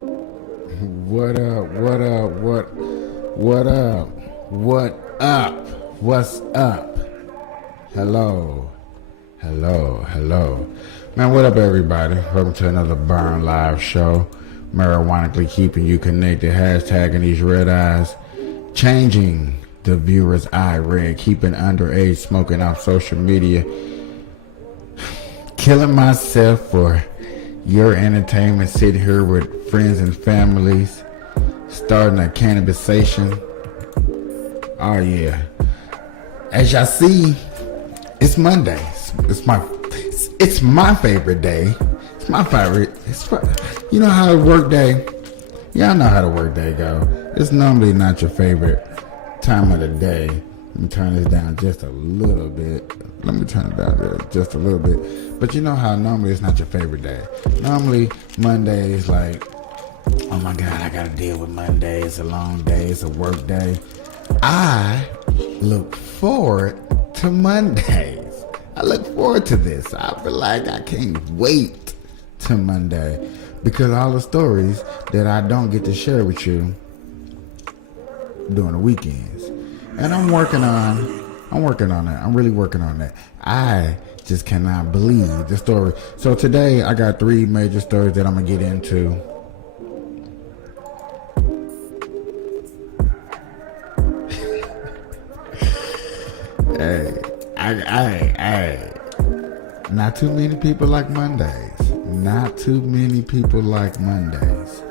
What up? What up? What up? What up? What's up? Hello. Hello. Man, what up, everybody? Welcome to another Burn Live show. Marijuanically keeping you connected, hashtagging these red eyes, changing the viewer's eye red, keeping underage smoking off social media, killing myself for your entertainment, sitting here with friends and families, starting a cannabisation. Oh yeah. As y'all see, it's Mondays. It's my favorite day. It's my favorite. You know how the work day. Y'all know how the work day go. It's normally not your favorite time of the day. Let me turn this down just a little bit. Let me turn it down just a little bit. But you know how normally it's not your favorite day. Normally Monday is like, oh my God, I gotta deal with Monday. It's a long day. It's a work day. I look forward to Mondays. I look forward to this. I feel like I can't wait to Monday because all the stories that I don't get to share with you during the weekends. And I'm working on it. I'm really working on that. I just cannot believe the story. So today I got 3 major stories that I'm gonna get into. Hey, not too many people like Mondays. Not too many people like Mondays.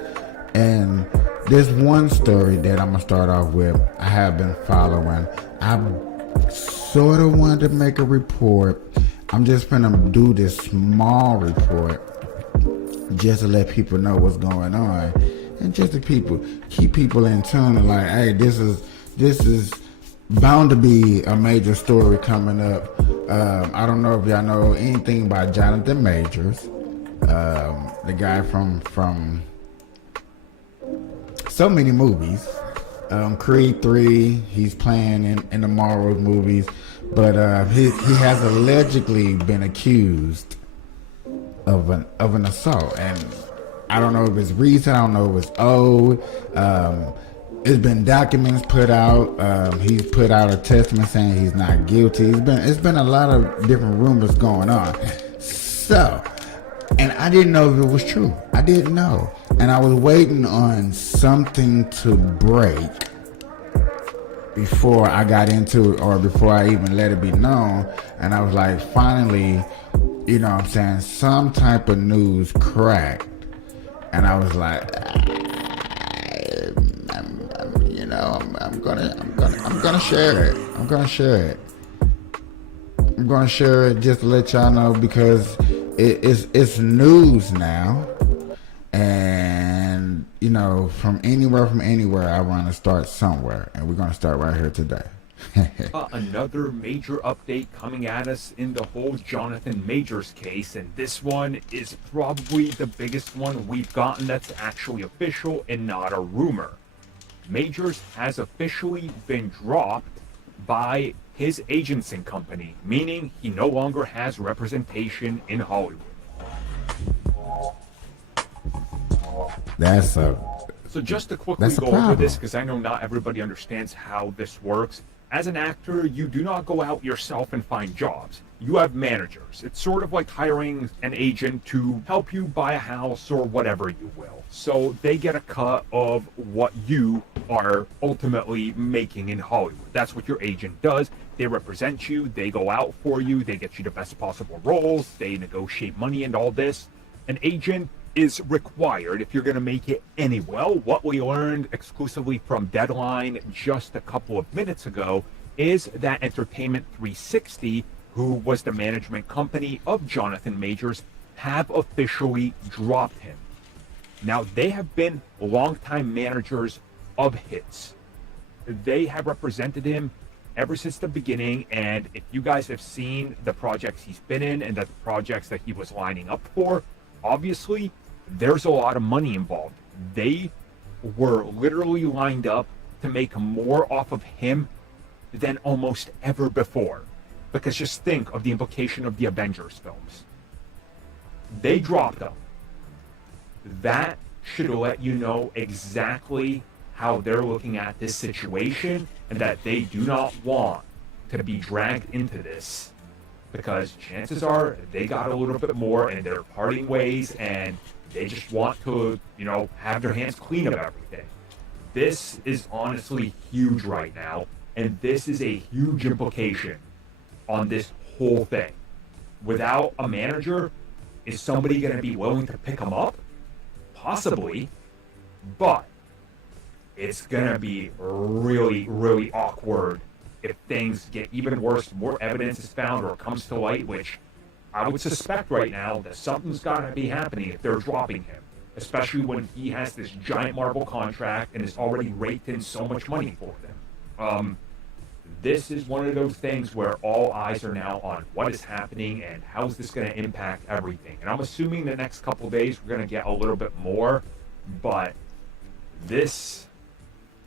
And there's one story that I'm gonna start off with. I have been following. I sort of wanted to make a report. I'm just gonna do this small report just to let people know what's going on, and just to keep people in tune and like, hey, this is bound to be a major story coming up. I don't know if y'all know anything about Jonathan Majors, the guy from so many movies. Creed 3, he's playing in the Marvel movies, but he has allegedly been accused of an assault, and I don't know if it's recent, I don't know if it's old. It's been documents put out. He's put out a testament saying he's not guilty. It's been a lot of different rumors going on. So, and I didn't know if it was true. I didn't know. And I was waiting on something to break before I got into it or before I even let it be known. And I was like, finally, you know what I'm saying, some type of news cracked. And I was like, I'm gonna share it. I'm gonna share it just to let y'all know because it's news now, and you know, from anywhere, I want to start somewhere, and we're gonna start right here today. Another major update coming at us in the whole Jonathan Majors case, and this one is probably the biggest one we've gotten that's actually official and not a rumor. Majors has officially been dropped by his agency company, meaning he no longer has representation in Hollywood. So just to quickly go over this, because I know not everybody understands how this works. As an actor, you do not go out yourself and find jobs. You have managers. It's sort of like hiring an agent to help you buy a house or whatever you will. So they get a cut of what you are ultimately making in Hollywood. That's what your agent does. They represent you. They go out for you. They get you the best possible roles. They negotiate money and all this. An agent is required if you're going to make it any well. What we learned exclusively from Deadline just a couple of minutes ago is that Entertainment 360, who was the management company of Jonathan Majors, have officially dropped him. Now, they have been longtime managers of his. They have represented him ever since the beginning, and if you guys have seen the projects he's been in and the projects that he was lining up for, obviously there's a lot of money involved. They were literally lined up to make more off of him than almost ever before. Because just think of the implication of the Avengers films. They dropped him. That should let you know exactly how they're looking at this situation and that they do not want to be dragged into this, because chances are they got a little bit more and they're parting ways and they just want to, have their hands clean of everything. This is honestly huge right now, and this is a huge implication on this whole thing. Without a manager, is somebody going to be willing to pick them up? Possibly, but it's going to be really, really awkward if things get even worse, more evidence is found or comes to light, which I would suspect right now that something's got to be happening if they're dropping him, especially when he has this giant Marvel contract and has already raked in so much money for them. This is one of those things where all eyes are now on what is happening and how is this going to impact everything. And I'm assuming the next couple days we're going to get a little bit more, but this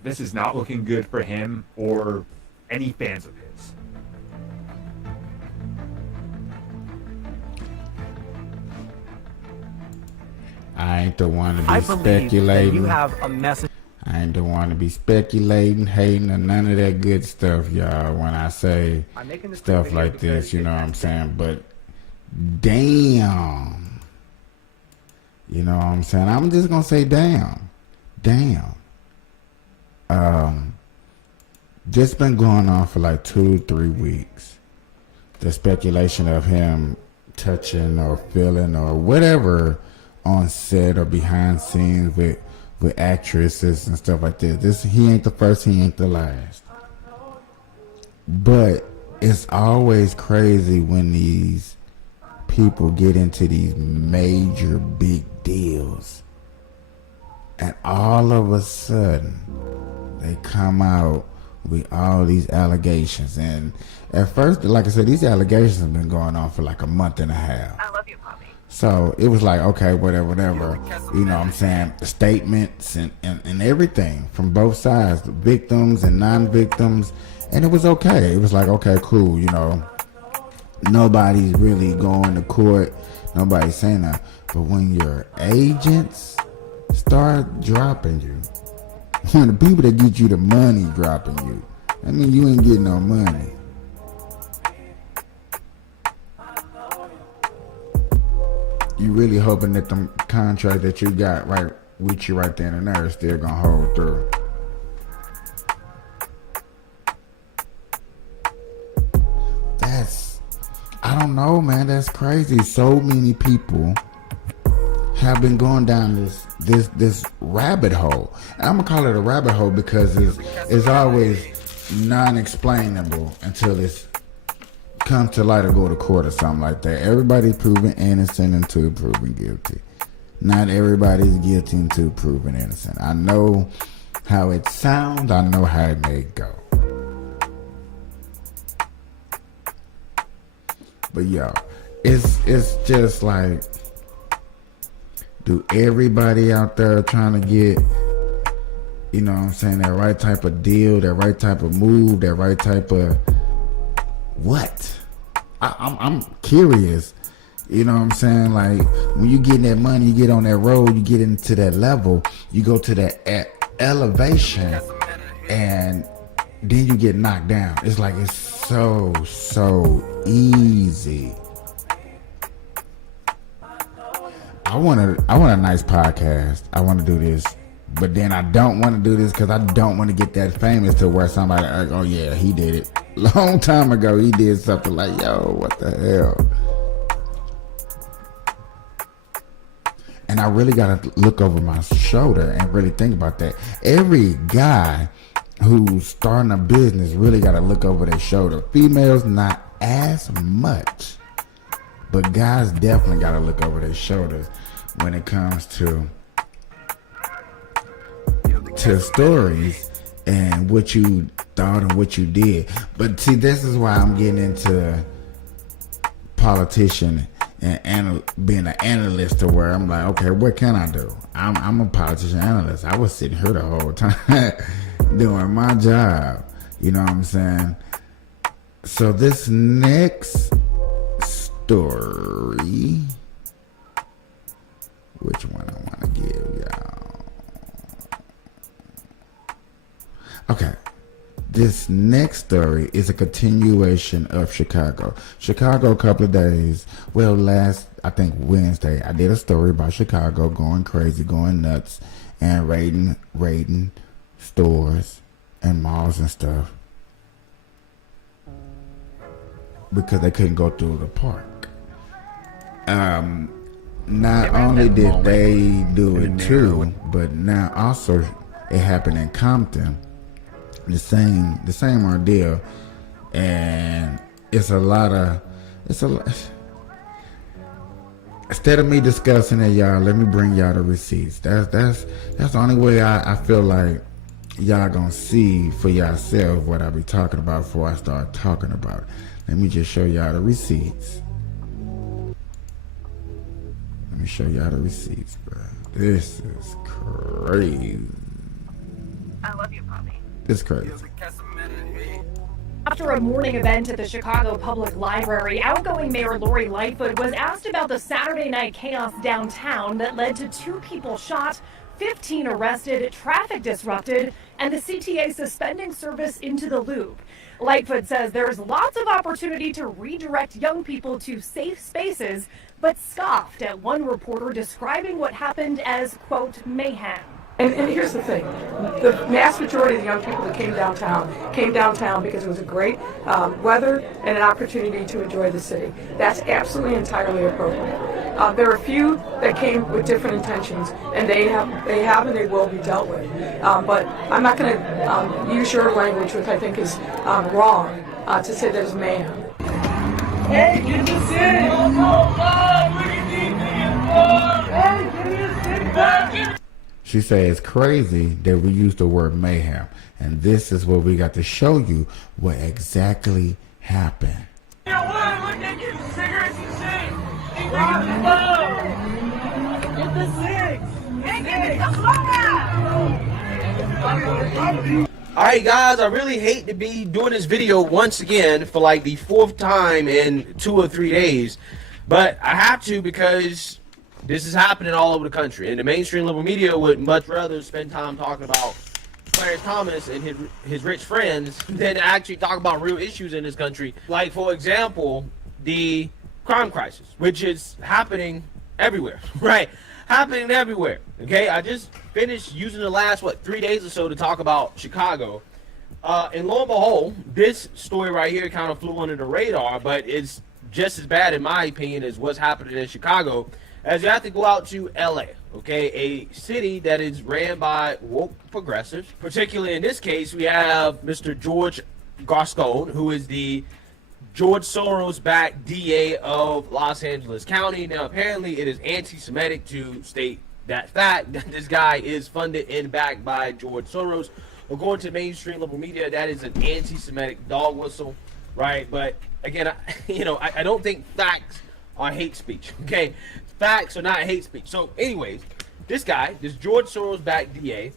is not looking good for him or any fans of his. I ain't the one to be I believe speculating. that you have a message. I ain't the one to be speculating, hating, or none of that good stuff, y'all. When I say stuff like this, you know what I'm saying? But damn. You know what I'm saying? I'm just going to say damn. Damn. This been going on for like 2-3 weeks. The speculation of him touching or feeling or whatever on set or behind scenes with actresses and stuff like this. He ain't the first, he ain't the last. But it's always crazy when these people get into these major big deals and all of a sudden they come out with all these allegations. And at first, like I said, these allegations have been going on for like a month and a half. I love you, Poppy. So it was like, okay, whatever. You know what I'm saying? Statements and everything from both sides, the victims and non-victims. And it was okay. It was like, okay, cool. Nobody's really going to court. Nobody's saying that. But when your agents start dropping you, when the people that get you the money dropping you, I mean, you ain't getting no money. You really hoping that the contract that you got right with you right then and there is still gonna hold through. I don't know, man. That's crazy. So many people have been going down this rabbit hole. And I'm gonna call it a rabbit hole because it's always non-explainable until it's come to light or go to court or something like that. Everybody's proven innocent until proven guilty. Not everybody's guilty until proven innocent. I know how it sounds. I know how it may go. But yo, it's just like, do everybody out there trying to get, you know what I'm saying, that right type of deal, that right type of move, that right type of what? I'm curious. You know what I'm saying? Like, when you get that money, you get on that road, you get into that level, you go to that elevation, and then you get knocked down. It's like, it's so easy. I want a nice podcast. I want to do this, but then I don't want to do this because I don't want to get that famous to where somebody like, oh yeah, he did it long time ago. He did something like, yo, what the hell? And I really got to look over my shoulder and really think about that. Every guy who's starting a business really got to look over their shoulder. Females, not as much. But guys definitely got to look over their shoulders when it comes to stories and what you thought and what you did. But see, this is why I'm getting into politician and being an analyst, to where I'm like, okay, what can I do? I'm a politician analyst. I was sitting here the whole time doing my job. You know what I'm saying? So this next story, which one I want to give y'all? Okay. This next story is a continuation of Chicago. Chicago, a couple of days, well, I think Wednesday, I did a story about Chicago going crazy, going nuts, and raiding stores and malls and stuff because they couldn't go through the park. Not only did they do it too, but now also it happened in Compton. The same ordeal, and it's a lot. Instead of me discussing it, y'all, let me bring y'all the receipts. That's the only way I feel like y'all gonna see for yourself what I be talking about before I start talking about it. Let me just show y'all the receipts. Let me show y'all the receipts, bro. This is crazy. I love you, Poppy. It's crazy. After a morning event at the Chicago Public Library, outgoing Mayor Lori Lightfoot was asked about the Saturday night chaos downtown that led to 2 people shot, 15 arrested, traffic disrupted, and the CTA suspending service into the Loop. Lightfoot says there's lots of opportunity to redirect young people to safe spaces, but scoffed at one reporter describing what happened as, quote, mayhem. And here's the thing, the vast majority of the young people that came downtown because it was a great weather and an opportunity to enjoy the city. That's absolutely entirely appropriate. There are a few that came with different intentions, and they have and they will be dealt with. But I'm not going to use your language, which I think is wrong, to say there's mayhem. Hey, get the city! Hey, give me the city back! She said it's crazy that we use the word mayhem. And this is what we got to show you what exactly happened. Alright guys, I really hate to be doing this video once again for like the 4th time in 2 or 3 days. But I have to because this is happening all over the country, and the mainstream liberal media would much rather spend time talking about Clarence Thomas and his rich friends than actually talk about real issues in this country. Like, for example, the crime crisis, which is happening everywhere, right? Happening everywhere, okay? I just finished using the last, 3 days or so to talk about Chicago. And lo and behold, this story right here kind of flew under the radar, but it's just as bad, in my opinion, as what's happening in Chicago. As you have to go out to LA, okay, a city that is ran by woke progressives. Particularly in this case, we have Mr. George Gascon, who is the George Soros-backed DA of Los Angeles County. Now, apparently, it is anti-Semitic to state that fact that this guy is funded and backed by George Soros. According to mainstream liberal media, that is an anti-Semitic dog whistle, right? But again, I don't think facts are hate speech, okay? Facts are not hate speech. So anyways, this guy, this George Soros-backed DA,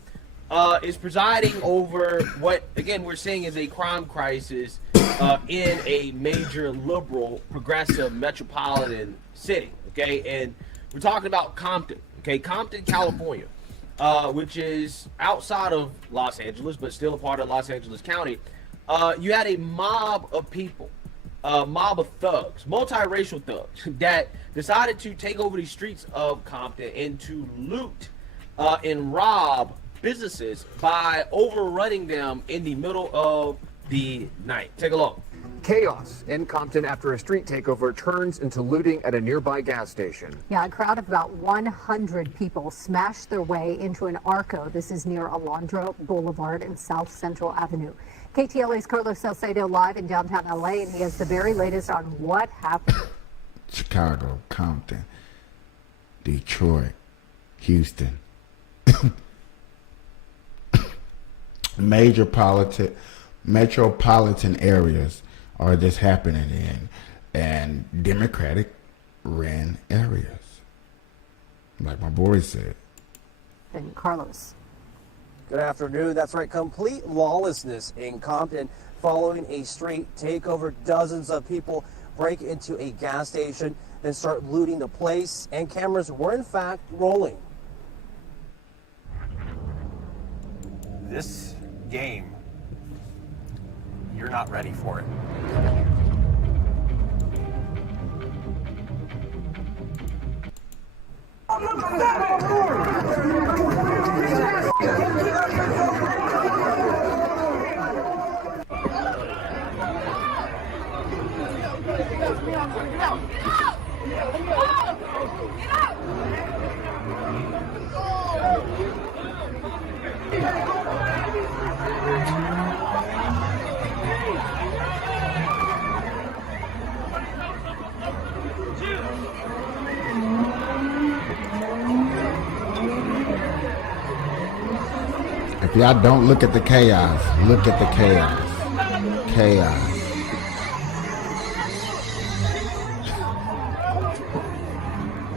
is presiding over what, again, we're seeing is a crime crisis in a major liberal, progressive, metropolitan city, okay? And we're talking about Compton, okay? Compton, California, which is outside of Los Angeles, but still a part of Los Angeles County. You had a mob of people, a mob of thugs, multiracial thugs, that decided to take over the streets of Compton and to loot and rob businesses by overrunning them in the middle of the night. Take a look. Chaos in Compton after a street takeover turns into looting at a nearby gas station. Yeah, a crowd of about 100 people smashed their way into an Arco. This is near Alondra Boulevard and South Central Avenue. KTLA's Carlos Salcedo live in downtown LA, and he has the very latest on what happened. Chicago, Compton, Detroit, Houston. Metropolitan areas are just happening in, and Democratic ran areas, like my boy said. And Carlos. Good afternoon. That's right. Complete lawlessness in Compton following a street takeover. Dozens of people break into a gas station and start looting the place, and cameras were in fact rolling. This game you're not ready for it. If y'all don't look at the chaos, look at the chaos. Chaos.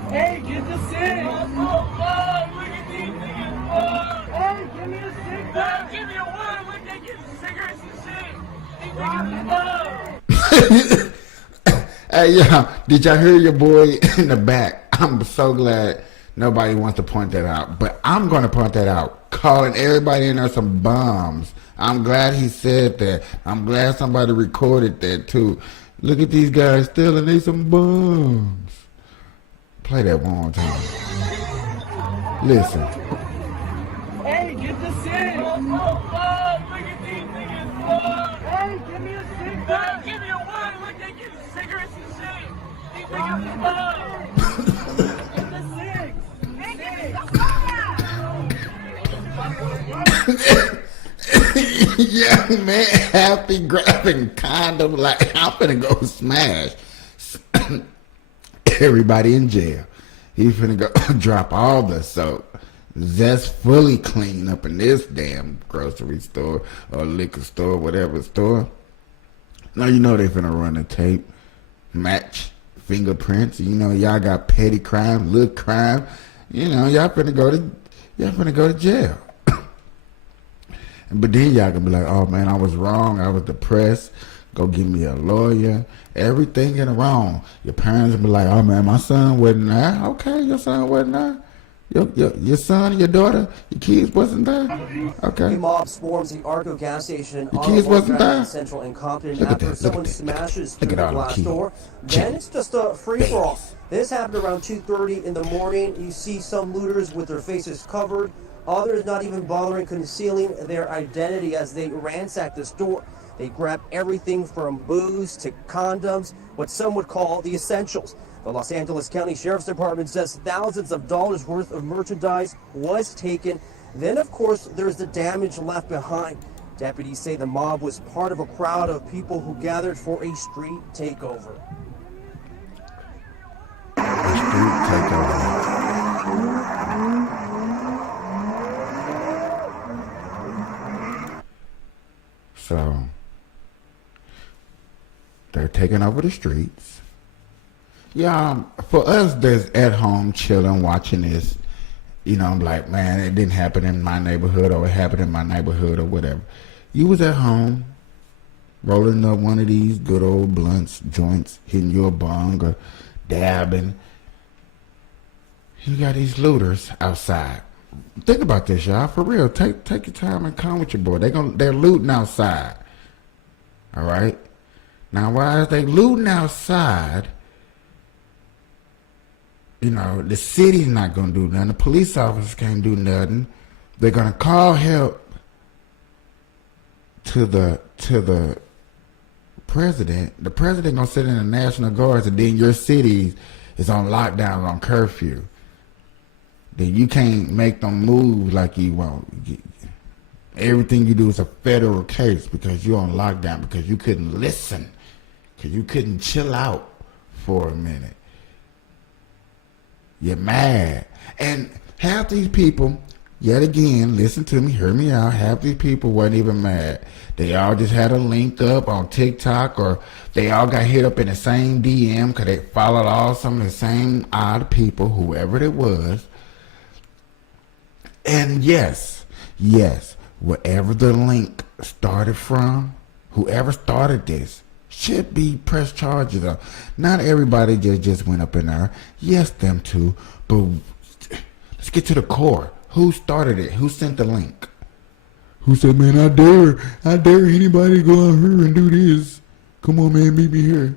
Hey, get the cig! Look at these niggas! Hey, give me a cig back! Give me a one! Look, they getting cigarettes and shit! These niggas love! Hey, y'all, did y'all hear your boy in the back? I'm so glad nobody wants to point that out, but I'm going to point that out. Calling everybody in there some bums. I'm glad he said that. I'm glad somebody recorded that too. Look at these guys stealing, they some bums. Play that one more time. Listen. Hey, get the cig! Look at these niggas! Hey, give me a cig back! Give me a one! Look, they getting cigarettes and shit! These niggas love! Get the cigs! Yeah, man, happy grabbing condom like I'm finna go smash everybody in jail. He finna go drop all the soap. That's fully clean up in this damn grocery store or liquor store, whatever store. Now you know they finna run a tape, match fingerprints. You know y'all got petty crime, little crime. You know y'all finna go to jail. But then y'all can be like, oh man, I was wrong. I was depressed. Go get me a lawyer. Everything in the wrong. Your parents will be like, oh man, my son wasn't there. Okay, your son wasn't there. Your son, your daughter, your kids wasn't there. Okay. A mob swarms the Arco gas station your kids wasn't there. Central in Compton Look at after that, someone look at that. smashes Look through at the all the glass keys. door. Then it's just a free-for-all. This happened around 2:30 in the morning. You see some looters with their faces covered. Others not even bothering concealing their identity as they ransack the store. They grab everything from booze to condoms, what some would call the essentials. The Los Angeles County Sheriff's Department says thousands of dollars worth of merchandise was taken. Then, of course, there's the damage left behind. Deputies say the mob was part of a crowd of people who gathered for a street takeover. Street takeover. So they're taking over the streets. Yeah, for us that's at home chilling, watching this, you know, I'm like, man, it didn't happen in my neighborhood or it happened in my neighborhood or whatever. You was at home rolling up one of these good old blunts, joints, hitting your bong or dabbing. You got these looters outside. Think about this, y'all. For real, take your time and come with your boy. They're looting outside. All right. Now, while they looting outside, you know, the city's not gonna do nothing. The police officers can't do nothing. They're gonna call help to the president. The president gonna sit in the National Guards, and then your city is on lockdown, on curfew. Then you can't make them move like you want. Everything you do is a federal case because you're on lockdown, because you couldn't listen, because you couldn't chill out for a minute. You're mad. And half these people, yet again, listen to me, hear me out, half these people weren't even mad. They all just had a link up on TikTok, or they all got hit up in the same DM because they followed all some of the same odd people, whoever it was. And yes, wherever the link started from, whoever started this should be pressed charges of. Not everybody just went up in there. Yes, them too. But let's get to the core. Who started it? Who sent the link? who said, man, I dare anybody go out here and do this. Come on, man, meet me here.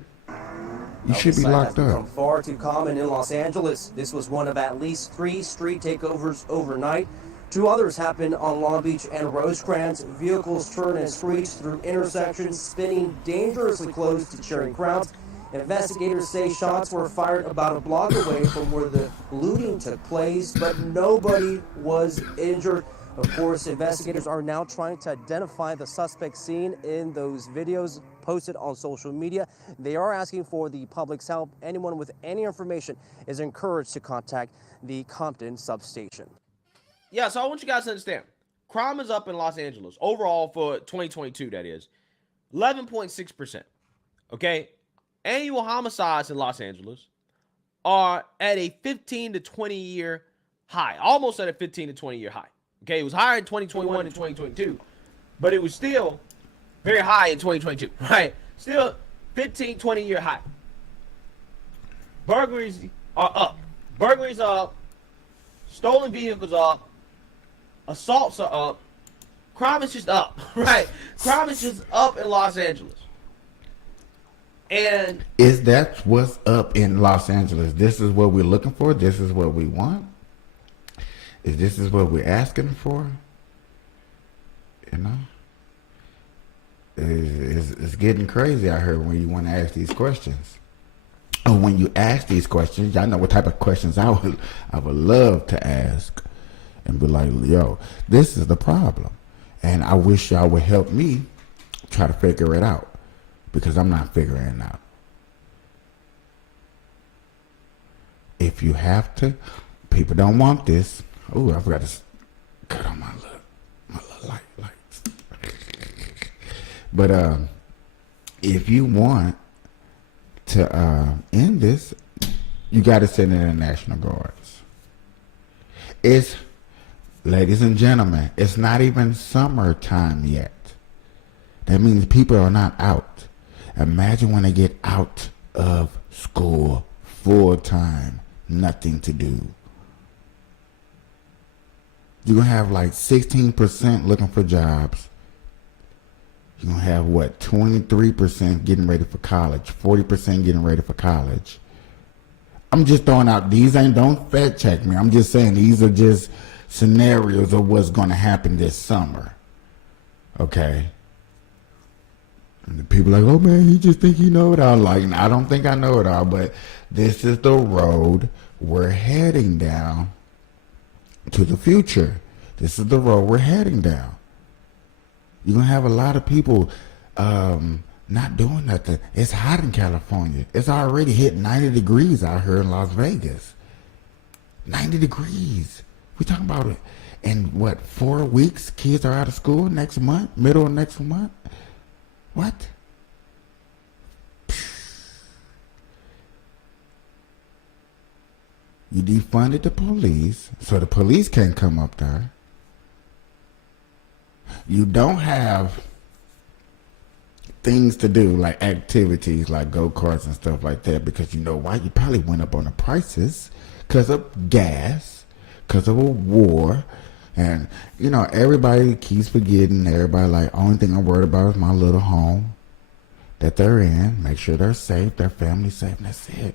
You should be locked up. From far too common in Los Angeles. This was one of at least 3 street takeovers overnight. 2 others happened on Long Beach and Rosecrans. Vehicles turn and screech through intersections, spinning dangerously close to cheering crowds. Investigators say shots were fired about a block away from where the looting took place, but nobody was injured. Of course, investigators are now trying to identify the suspect seen in those videos posted on social media. They are asking for the public's help. Anyone with any information is encouraged to contact the Compton substation. Yeah, so I want you guys to understand. Crime is up in Los Angeles overall for 2022, that is 11.6%. Okay? Annual homicides in Los Angeles are at a 15 to 20 year high, almost at a 15 to 20 year high. Okay, it was higher in 2021 and 2022, but it was still very high in 2022, right? Still 15, 20 year high. Burglaries are up. Burglaries are up. Stolen vehicles are up. Assaults are up. Crime is just up, right? Crime is just up in Los Angeles. And is that what's up in Los Angeles? This is what we're looking for? This is what we want? This is what we're asking for? You know? It's getting crazy out here when you want to ask these questions. And when you ask these questions, y'all know what type of questions I would love to ask. And be like, yo, this is the problem. And I wish y'all would help me try to figure it out. Because I'm not figuring it out. If you have to, people don't want this. Oh, I forgot to cut on my little lights. But if you want to end this, you got to send in the National Guards. It's, ladies and gentlemen, it's not even summertime yet. That means people are not out. Imagine when they get out of school full time, nothing to do. You're going to have like 16% looking for jobs. You're going to have, 23% getting ready for college, 40% getting ready for college. I'm just throwing out, don't fact check me. I'm just saying these are just scenarios of what's going to happen this summer. Okay? And the people are like, oh man, he just think he know it all. Like, I don't think I know it all, but this is the road we're heading down to the future. This is the road we're heading down. You're going to have a lot of people not doing nothing. It's hot in California. It's already hit 90 degrees out here in Las Vegas. 90 degrees. We're talking about it. In 4 weeks, kids are out of school next month, middle of next month? What? You defunded the police, so the police can't come up there. You don't have things to do, like activities like go-karts and stuff like that, because you know why? You probably went up on the prices because of gas, because of a war. And, you know, everybody keeps forgetting. Everybody like, only thing I'm worried about is my little home that they're in. Make sure they're safe, their family's safe, and that's it.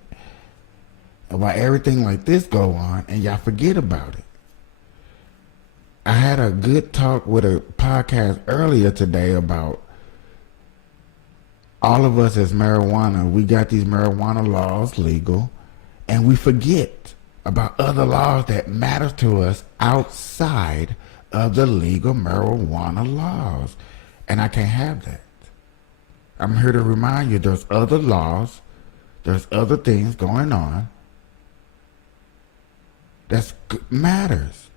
And while everything like this go on, and y'all forget about it. I had a good talk with a podcast earlier today about all of us as marijuana. We got these marijuana laws legal, and we forget about other laws that matter to us outside of the legal marijuana laws. And I can't have that. I'm here to remind you there's other laws, there's other things going on that matters.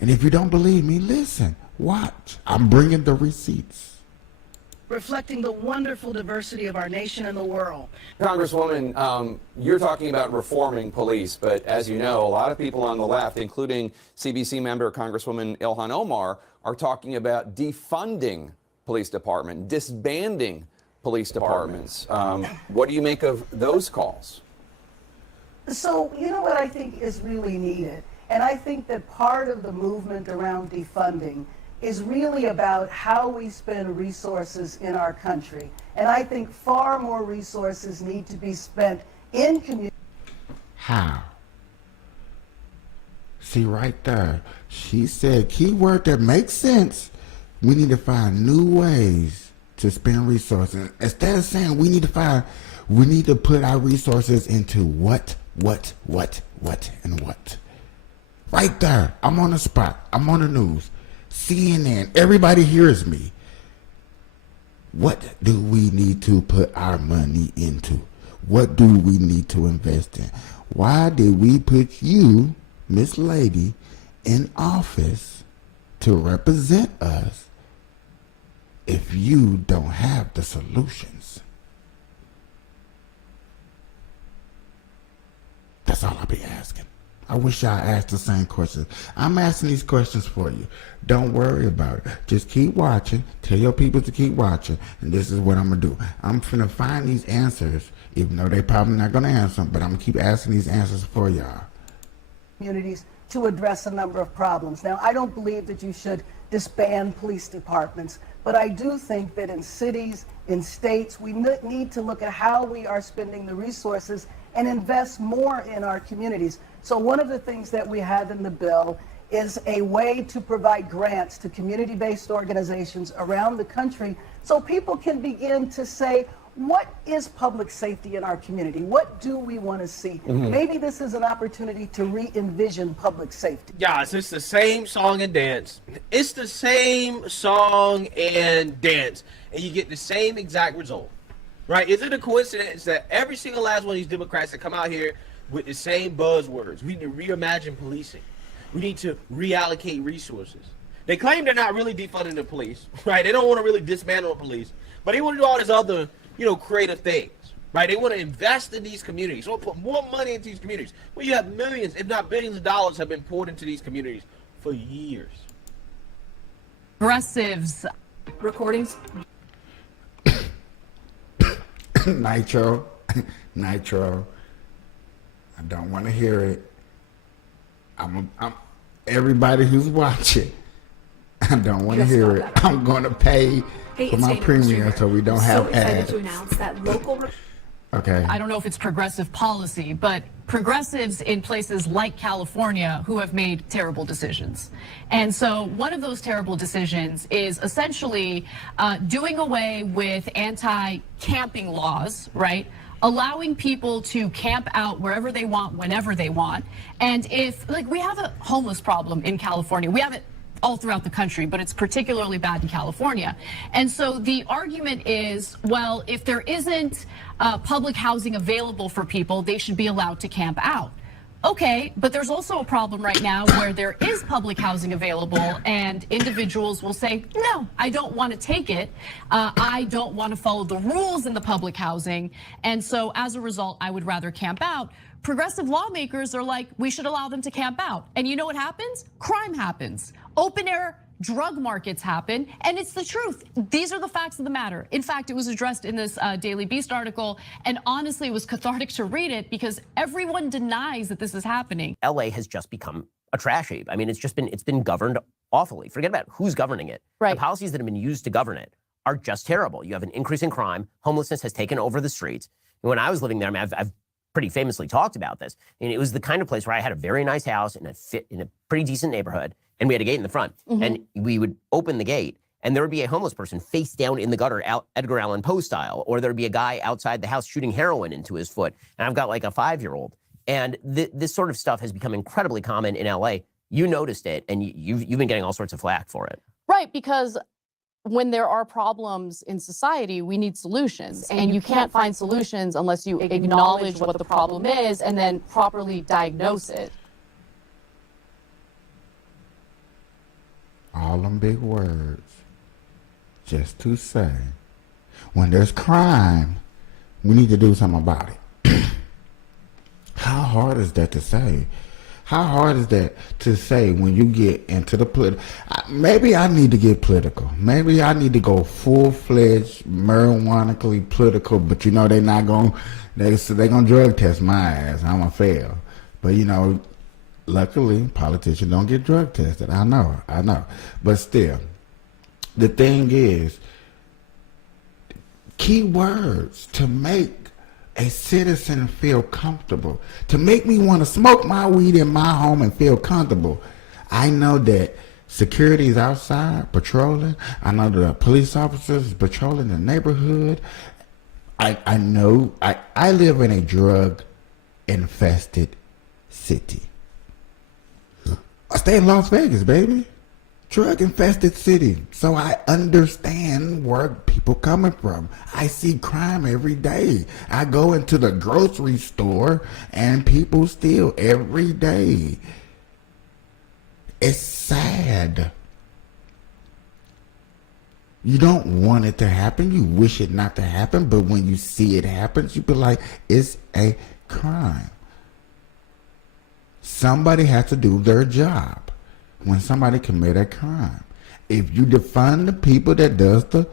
And if you don't believe me, listen, watch. I'm bringing the receipts. Reflecting the wonderful diversity of our nation and the world. Congresswoman, you're talking about reforming police, but as you know, a lot of people on the left, including CBC member Congresswoman Ilhan Omar, are talking about defunding police department, disbanding police departments. What do you make of those calls? So, you know what I think is really needed? And I think that part of the movement around defunding is really about how we spend resources in our country. And I think far more resources need to be spent in community. How? See right there, she said keyword that makes sense. We need to find new ways to spend resources. Instead of saying we need to put our resources into what, and what. Right there, I'm on the spot, I'm on the news, CNN, everybody hears me. What do we need to put our money into? What do we need to invest in? Why did we put you, Miss Lady, in office to represent us if you don't have the solutions? That's all I'll be asking. I wish y'all asked the same questions. I'm asking these questions for you. Don't worry about it. Just keep watching. Tell your people to keep watching. And this is what I'm going to do. I'm finna find these answers, even though they probably not going to answer them, but I'm going to keep asking these answers for y'all. Communities to address a number of problems. Now, I don't believe that you should disband police departments, but I do think that in cities, in states, we need to look at how we are spending the resources and invest more in our communities. So one of the things that we have in the bill is a way to provide grants to community-based organizations around the country so people can begin to say, what is public safety in our community? What do we want to see? Maybe this is an opportunity to re-envision public safety. Guys, it's the same song and dance. It's the same song and dance, and you get the same exact result, right? Is it a coincidence that every single last one of these Democrats that come out here with the same buzzwords? We need to reimagine policing. We need to reallocate resources. They claim they're not really defunding the police, right? They don't want to really dismantle the police, but they want to do all this other, creative things, right? They want to invest in these communities. They want to put more money into these communities. Well, you have millions, if not billions of dollars have been poured into these communities for years. Progressives. Recordings. Nitro. I don't want to hear it. I'm everybody who's watching. I don't want to hear it. I'm going to pay for my premium so we don't have ads. To announce that local. Okay. I don't know if it's progressive policy, but progressives in places like California who have made terrible decisions. And so one of those terrible decisions is essentially doing away with anti-camping laws, right? Allowing people to camp out wherever they want, whenever they want. And if, we have a homeless problem in California. We have it all throughout the country, but it's particularly bad in California. And so the argument is, well, if there isn't public housing available for people, they should be allowed to camp out. Okay, but there's also a problem right now where there is public housing available and individuals will say, no, I don't want to take it. I don't want to follow the rules in the public housing. And so as a result, I would rather camp out. Progressive lawmakers are like, we should allow them to camp out. And you know what happens? Crime happens. Open air drug markets happen, and it's the truth. These are the facts of the matter. In fact, it was addressed in this Daily Beast article, and honestly, it was cathartic to read it because everyone denies that this is happening. LA has just become a trash heap. I mean, it's been governed awfully. Forget about who's governing it. Right. The policies that have been used to govern it are just terrible. You have an increase in crime. Homelessness has taken over the streets. And when I was living there, I mean, I've pretty famously talked about this. And it was the kind of place where I had a very nice house in a pretty decent neighborhood, and we had a gate in the front. And we would open the gate, and there would be a homeless person face down in the gutter, Edgar Allan Poe style, or there would be a guy outside the house shooting heroin into his foot. And I've got like a 5-year-old. And this sort of stuff has become incredibly common in LA. You noticed it, and you've been getting all sorts of flack for it. Right, because when there are problems in society, we need solutions. And you can't find solutions unless you acknowledge what the problem is and then properly diagnose it. All them big words just to say, when there's crime, we need to do something about it. How hard is that to say? How hard is that to say when you get into the political? Maybe I need to get political. Maybe I need to go full-fledged, marijuanically political, but they're not going to, they're going to drug test my ass. I'm going to fail. But luckily, politicians don't get drug tested. I know. But still, the thing is, key words to make a citizen feel comfortable, to make me want to smoke my weed in my home and feel comfortable. I know that security is outside patrolling. I know the police officers patrolling the neighborhood. I know I live in a drug infested city. I stay in Las Vegas, baby. Drug infested city. So I understand where people coming from. I see crime every day. I go into the grocery store and people steal every day. It's sad. You don't want it to happen. You wish it not to happen. But when you see it happen, you be like, it's a crime. Somebody has to do their job when somebody commit a crime. If you defund the people that does the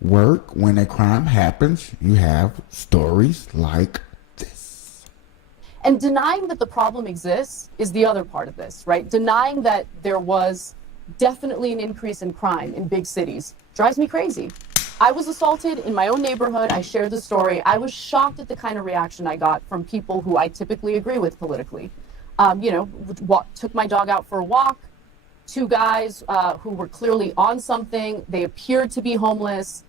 work when a crime happens, you have stories like this. And denying that the problem exists is the other part of this, right? Denying that there was definitely an increase in crime in big cities drives me crazy. I was assaulted in my own neighborhood. I shared the story. I was shocked at the kind of reaction I got from people who I typically agree with politically. Took my dog out for a walk. Two guys who were clearly on something. They appeared to be homeless,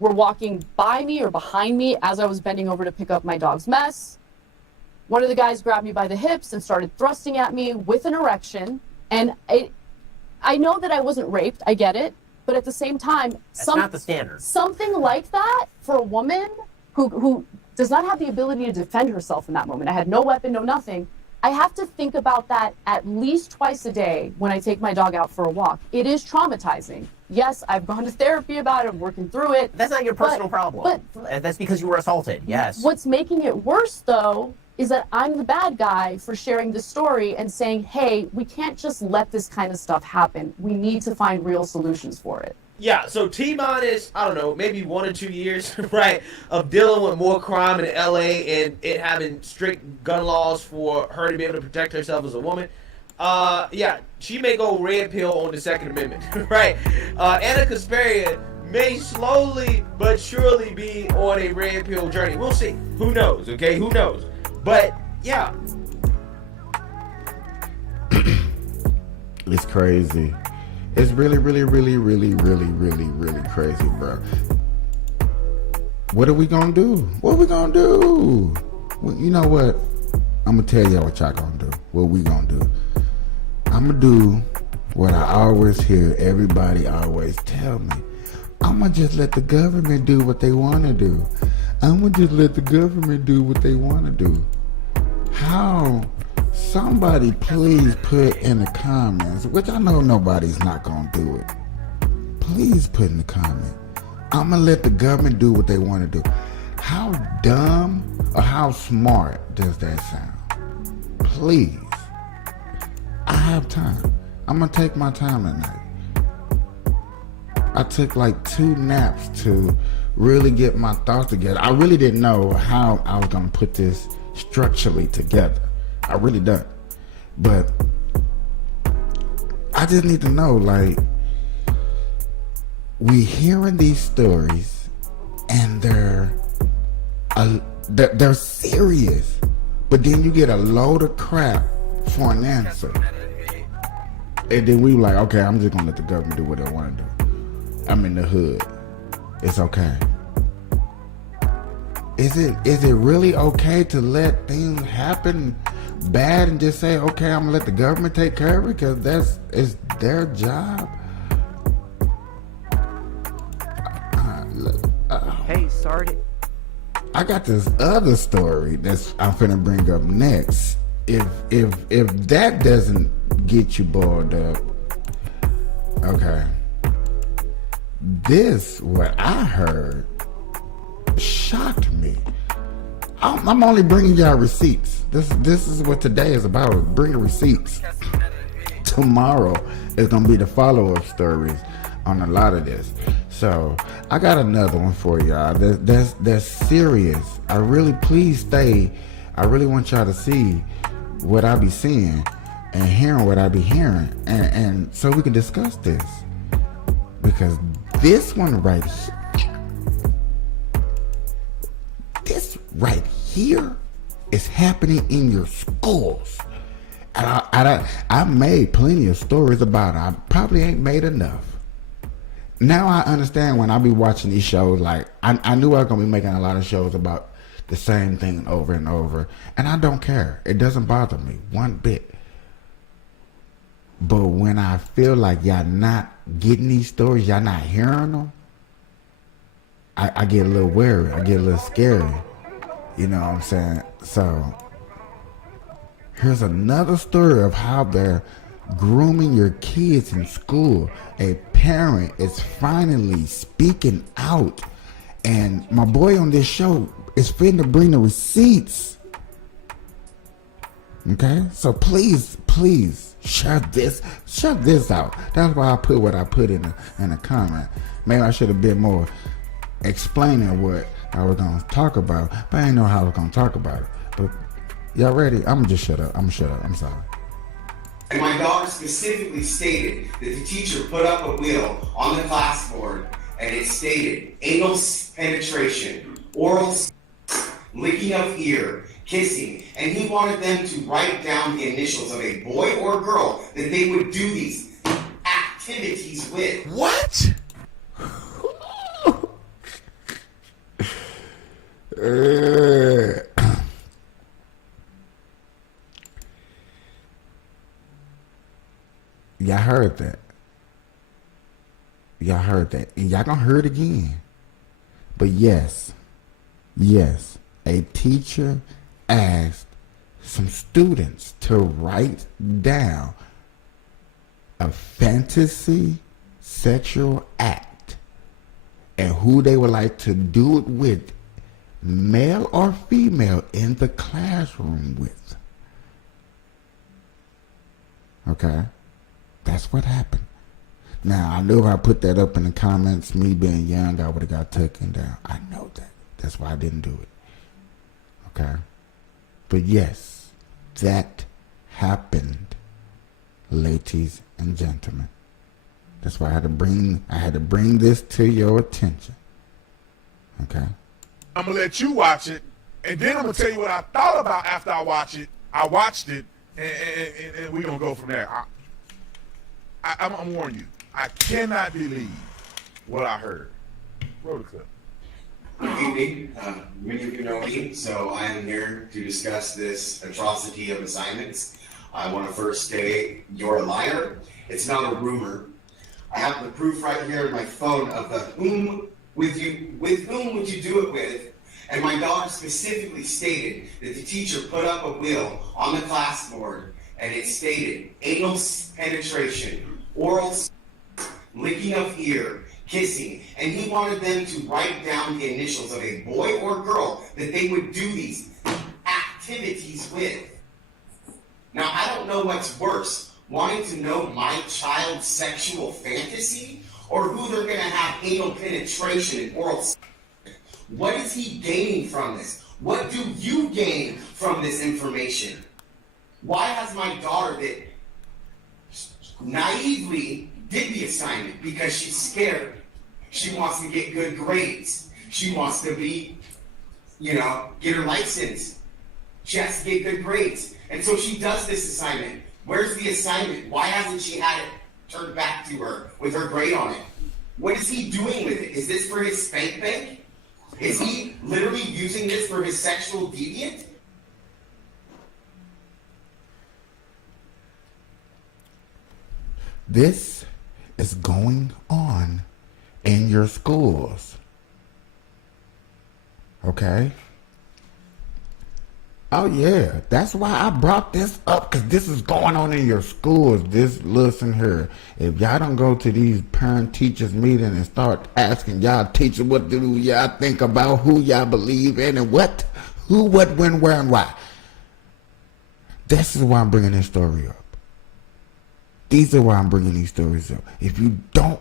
were walking by me or behind me as I was bending over to pick up my dog's mess. One of the guys grabbed me by the hips and started thrusting at me with an erection. And I know that I wasn't raped. I get it. But at the same time, That's not the standard. Something like that for a woman who does not have the ability to defend herself in that moment. I had no weapon, no nothing. I have to think about that at least twice a day when I take my dog out for a walk. It is traumatizing. Yes, I've gone to therapy about it. I'm working through it. That's not your personal problem. That's because you were assaulted. Yes. What's making it worse, though, is that I'm the bad guy for sharing the story and saying, hey, we can't just let this kind of stuff happen. We need to find real solutions for it. Yeah, so T-minus, I don't know, maybe 1 or 2 years, right, of dealing with more crime in LA and it having strict gun laws for her to be able to protect herself as a woman. Yeah, she may go red pill on the Second Amendment, right? Ana Kasparian may slowly but surely be on a red pill journey. We'll see. Who knows, okay? Who knows? But, yeah. It's crazy. It's really, really, really, really, really, really, really crazy, bro. What are we gonna do? What are we gonna do? Well, you know what? I'm gonna tell y'all what y'all gonna do. What we gonna do? I'm gonna do what I always hear everybody always tell me. I'm gonna just let the government do what they wanna do. I'm gonna just let the government do what they wanna do. How? Somebody please put in the comments, which I know nobody's not gonna do it. Please put in the comment. I'm gonna let the government do what they want to do. How dumb or how smart does that sound? Please. I have time. I'm gonna take my time at night. I took like 2 naps to really get my thoughts together. I really didn't know how I was gonna put this structurally together. I really don't. But I just need to know, like, we hearing these stories and they're serious, but then you get a load of crap for an answer. And then we like, okay, I'm just gonna let the government do what they want to do. I'm in the hood. It's okay. Is it really okay to let things happen bad and just say, okay, I'm gonna let the government take care of it because it's their job? Hey, sorry. I got this other story that's I'm finna bring up next. If that doesn't get you boiled up, okay. This, what I heard, shocked me. I'm only bringing y'all receipts. This is what today is about, bringing receipts. Tomorrow is gonna be the follow-up stories on a lot of this. So I got another one for y'all. That's serious. Please stay. I really want y'all to see what I be seeing. and hearing what I be hearing, and so we can discuss this, because this one right here, this right here is happening in your schools. And I made plenty of stories about it. I probably ain't made enough. Now I understand when I be watching these shows, like I knew I was gonna be making a lot of shows about the same thing over and over, and I don't care. It doesn't bother me one bit. But when I feel like y'all not getting these stories, y'all not hearing them, I get a little wary. I get a little scary. You know what I'm saying? So here's another story of how they're grooming your kids in school. A parent is finally speaking out, and my boy on this show is finna bring the receipts. Okay, so please share this out. That's why I put what I put in the comment. Maybe I should have been more explaining what I was gonna talk about, but I didn't know how I was gonna talk about it. But y'all ready? I'm gonna just shut up. I'm sorry. And my daughter specifically stated that the teacher put up a wheel on the classboard and it stated anal penetration, oral licking of ear, kissing, and he wanted them to write down the initials of a boy or girl that they would do these activities with. What? Y'all heard that. Y'all heard that. And y'all gonna hear it again. But yes, a teacher asked some students to write down a fantasy sexual act and who they would like to do it with, male or female, in the classroom with. Okay? That's what happened. Now, I knew if I put that up in the comments, me being young, I would have got taken down. I know that. That's why I didn't do it. Okay? But yes, that happened, ladies and gentlemen. That's why I had to bring this to your attention. Okay? I'm gonna let you watch it, and then I'm gonna tell you what I thought about after I watched it, and we're gonna go from there. I'm warning you. I cannot believe what I heard. Roll the clip. Good evening. Many of you know me, so I am here to discuss this atrocity of assignments. I want to first say you're a liar. It's not a rumor. I have the proof right here in my phone of the whom would you do it with? And my daughter specifically stated that the teacher put up a wheel on the classboard and it stated anal penetration, oral licking of ear, kissing, and he wanted them to write down the initials of a boy or girl that they would do these activities with. Now, I don't know what's worse, wanting to know my child's sexual fantasy or who they're going to have anal penetration and oral sex. What is he gaining from this? What do you gain from this information? Why has my daughter that naively did the assignment? Because she's scared. She wants to get good grades. She wants to be, get her license. She has to get good grades. And so she does this assignment. Where's the assignment? Why hasn't she had it turned back to her with her grade on it? What is he doing with it? Is this for his spank bank? Is he literally using this for his sexual deviant? This is going on in your schools. Okay? Oh yeah, that's why I brought this up, because this is going on in your schools. Listen here, if y'all don't go to these parent-teachers meetings and start asking y'all teachers what do y'all think about who y'all believe in and what, who, what, when, where, and why. This is why I'm bringing this story up. These are why I'm bringing these stories up. If you don't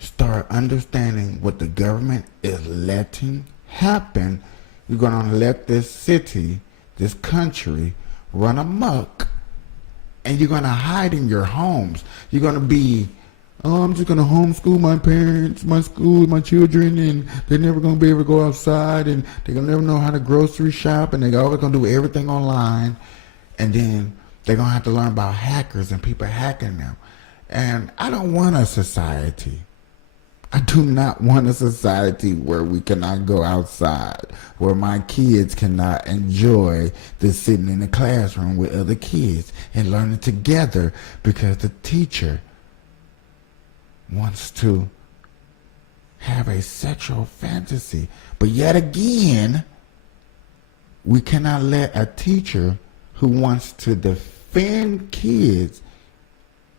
start understanding what the government is letting happen, you're going to let this city, this country, run amok And you're going to hide in your homes. You're going to be, oh, I'm just going to homeschool my parents, my school, my children, and they're never going to be able to go outside, and they're going to never know how to grocery shop, and they're always going to do everything online. And then they're going to have to learn about hackers and people hacking them. And I don't want a society. I do not want a society where we cannot go outside, where my kids cannot enjoy the sitting in the classroom with other kids and learning together because the teacher wants to have a sexual fantasy. But yet again, we cannot let a teacher who wants to defend kids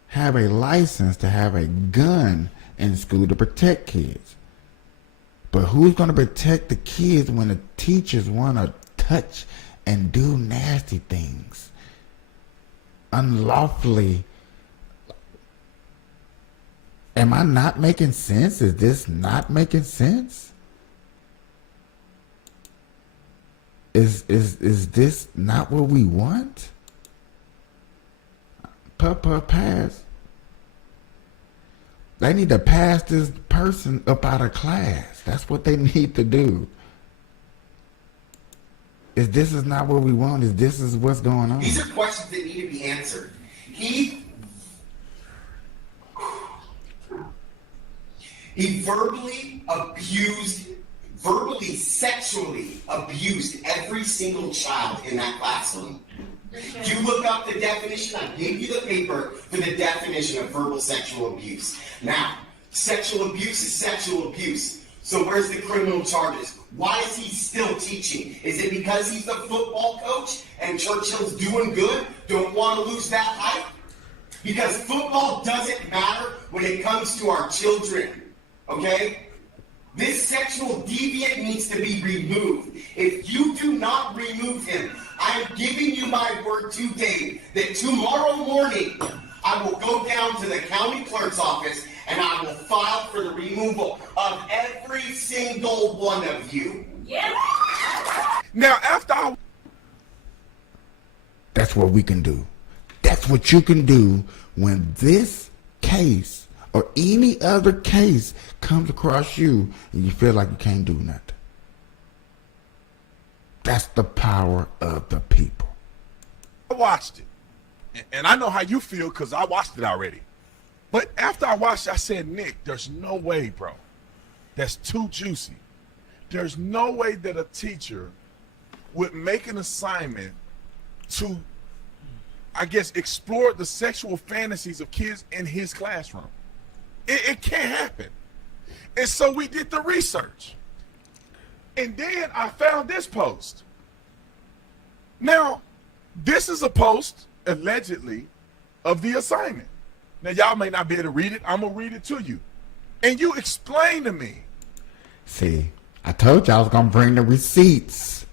have a license to have a gun in school to protect kids. But who's going to protect the kids when the teachers want to touch and do nasty things unlawfully? Am I not making sense? Is this not making sense? Is this not what we want? Pass. They need to pass this person up out of class. That's what they need to do. If this is not what we want, if this is what's going on. These are questions that need to be answered. He verbally sexually abused every single child in that classroom. You look up the definition, I gave you the paper for the definition of verbal sexual abuse. Now, sexual abuse is sexual abuse. So where's the criminal charges? Why is he still teaching? Is it because he's the football coach and Churchill's doing good? Don't want to lose that hype? Because football doesn't matter when it comes to our children, okay? This sexual deviant needs to be removed. If you do not remove him, I am giving you my word today that tomorrow morning I will go down to the county clerk's office and I will file for the removal of every single one of you. Yeah. Now, after That's what we can do. That's what you can do when this case or any other case comes across you and you feel like you can't do nothing. That's the power of the people. I watched it, and I know how you feel because I watched it already. But after I watched it, I said, Nick, there's no way, bro. That's too juicy. There's no way that a teacher would make an assignment to, I guess, explore the sexual fantasies of kids in his classroom. It can't happen. And so we did the research. And then I found this post. Now, this is a post, allegedly, of the assignment. Now, y'all may not be able to read it. I'm going to read it to you. And you explain to me. See, I told you I was going to bring the receipts.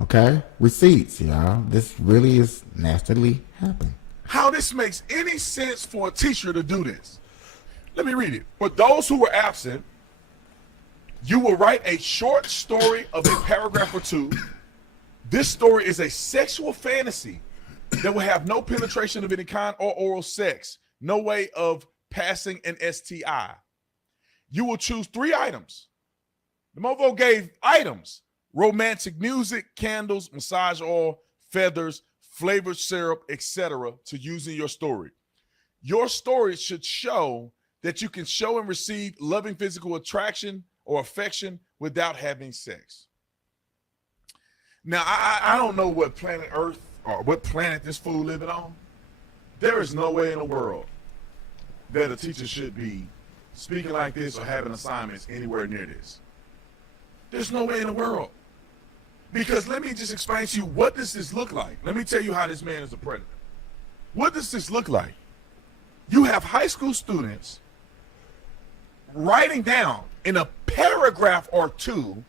Okay? Receipts, y'all. This really is nastily happening. How this makes any sense for a teacher to do this. Let me read it. For those who were absent, you will write a short story of a paragraph or two. This story is a sexual fantasy that will have no penetration of any kind or oral sex, no way of passing an STI. You will choose 3 items. The Movo gave items: romantic music, candles, massage oil, feathers, flavored syrup, etc. to use in your story. Your story should show that you can show and receive loving physical attraction or affection without having sex. Now, I don't know what planet Earth or what planet this fool living on. There is no way in the world that a teacher should be speaking like this or having assignments anywhere near this. There's no way in the world. Because let me just explain to you, what does this look like? Let me tell you how this man is a predator. What does this look like? You have high school students writing down in a paragraph or two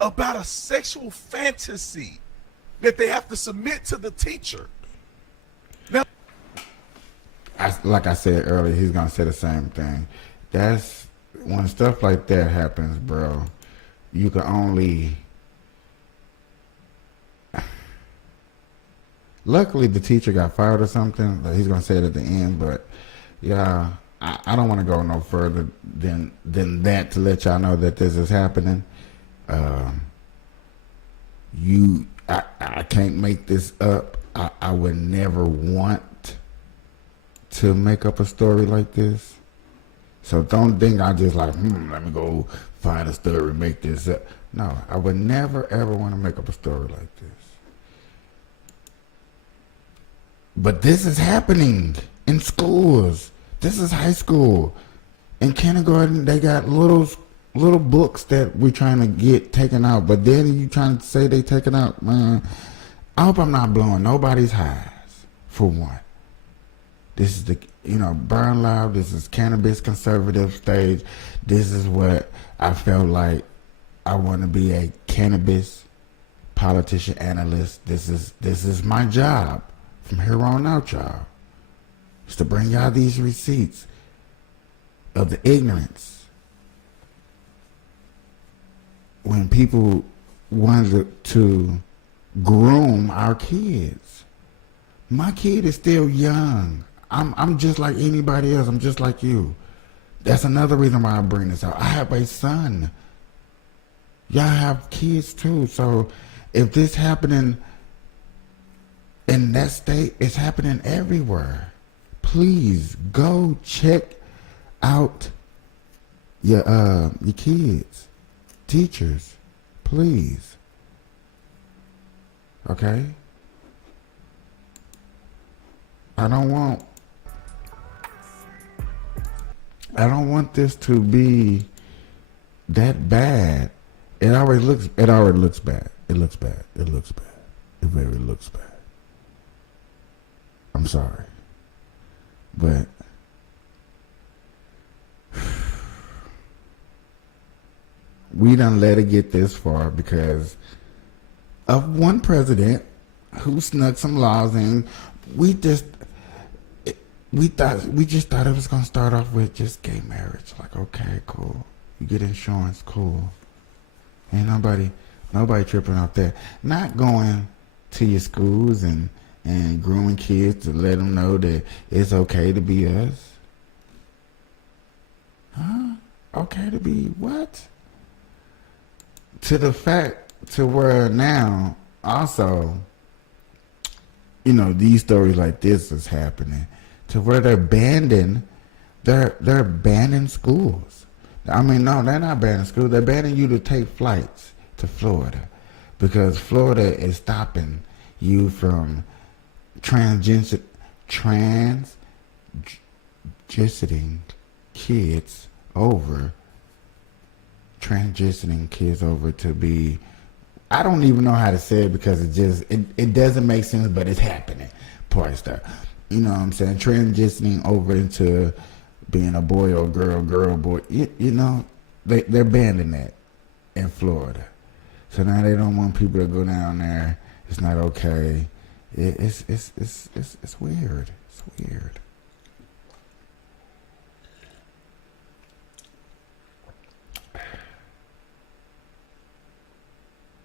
about a sexual fantasy that they have to submit to the teacher. Now, like I said earlier, he's going to say the same thing. That's when stuff like that happens, bro. You can only Luckily, the teacher got fired or something. He's gonna say it at the end, but yeah, I don't want to go no further than that to let y'all know that this is happening. I can't make this up. I would never want to make up a story like this. So don't think I just like, let me go find a story and make this up. No, I would never ever want to make up a story like this. But this is happening in schools. This is high school. In kindergarten, they got little books that we're trying to get taken out. But then you trying to say they taken out, man. I hope I'm not blowing nobody's highs, for one. This is the, Burn Loud. This is Cannabis Conservative Stage. This is what I felt like I want to be, a cannabis politician analyst. This is my job from here on out, y'all. Is to bring y'all these receipts of the ignorance. When people wanted to groom our kids. My kid is still young. I'm just like anybody else. I'm just like you. That's another reason why I bring this out. I have a son. Y'all have kids too. So if this happening in that state, it's happening everywhere. Please go check out your kids, teachers, please. Okay? I don't want this to be that bad. It already looks bad. It looks bad. It very looks bad. I'm sorry. But we done let it get this far because of one president who snuck some laws in. We just thought it was gonna start off with just gay marriage. Like, okay, cool. You get insurance, cool. Ain't nobody tripping off that. Not going to your schools and grooming kids to let them know that it's okay to be us. Huh? Okay to be what? To the fact to where now also, these stories like this is happening to where they're banning schools. I mean, no, they're not banning schools. They're banning you to take flights to Florida because Florida is stopping you from transitioning kids over to be, I don't even know how to say it because it doesn't make sense, but it's happening. Part stuff. You know what I'm saying? Transitioning over into being a boy or girl, boy. They're banning that in Florida. So now they don't want people to go down there. It's not okay. It's weird. It's weird.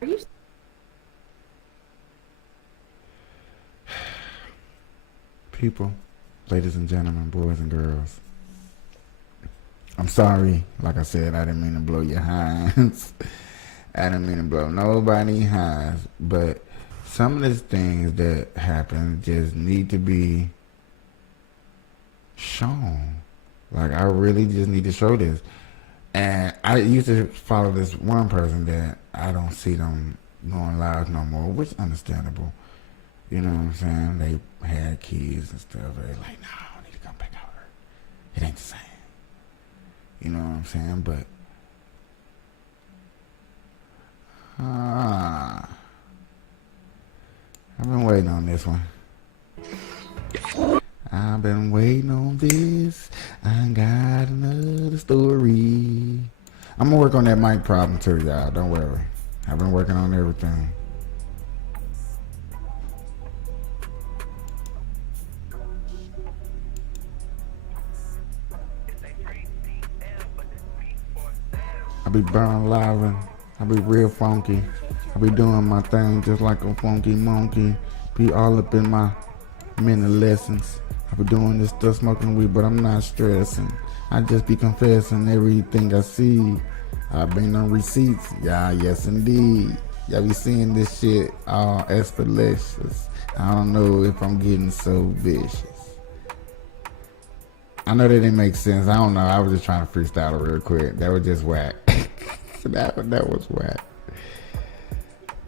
Are you? People, ladies and gentlemen, boys and girls. I'm sorry. Like I said, I didn't mean to blow your highs. I didn't mean to blow nobody highs. But some of these things that happen just need to be shown. Like, I really just need to show this. And I used to follow this one person that I don't see them going live no more, which is understandable. You know what I'm saying? They had kids and stuff. They're like, no, I need to come back out here. It ain't the same. You know what I'm saying? But I've been waiting on this one. I've been waiting on this. I got another story. I'm gonna work on that mic problem too, y'all. Don't worry. I've been working on everything. I be burning live and I be real funky. I be doing my thing just like a funky monkey. be all up in my mental lessons. I be doing this stuff, smoking weed, but I'm not stressing. I just be confessing everything I see. I bring on receipts. Yeah, yes indeed. Y'all be seeing this shit all expeditious. I don't know if I'm getting so vicious. I know that didn't make sense. I don't know. I was just trying to freestyle it real quick. That was just whack. that was whack.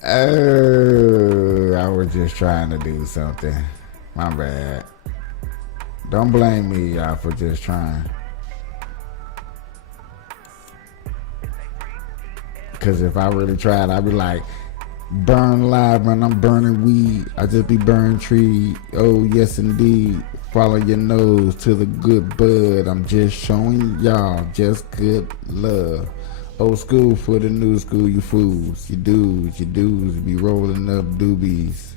Oh, I was just trying to do something. My bad. Don't blame me, y'all, for just trying. Because if I really tried, I'd be like, burn live when I'm burning weed. I just be burning tree. Oh, yes, indeed. Follow your nose to the good bud. I'm just showing y'all just good love. Old school for the new school, you fools. You dudes be rolling up doobies.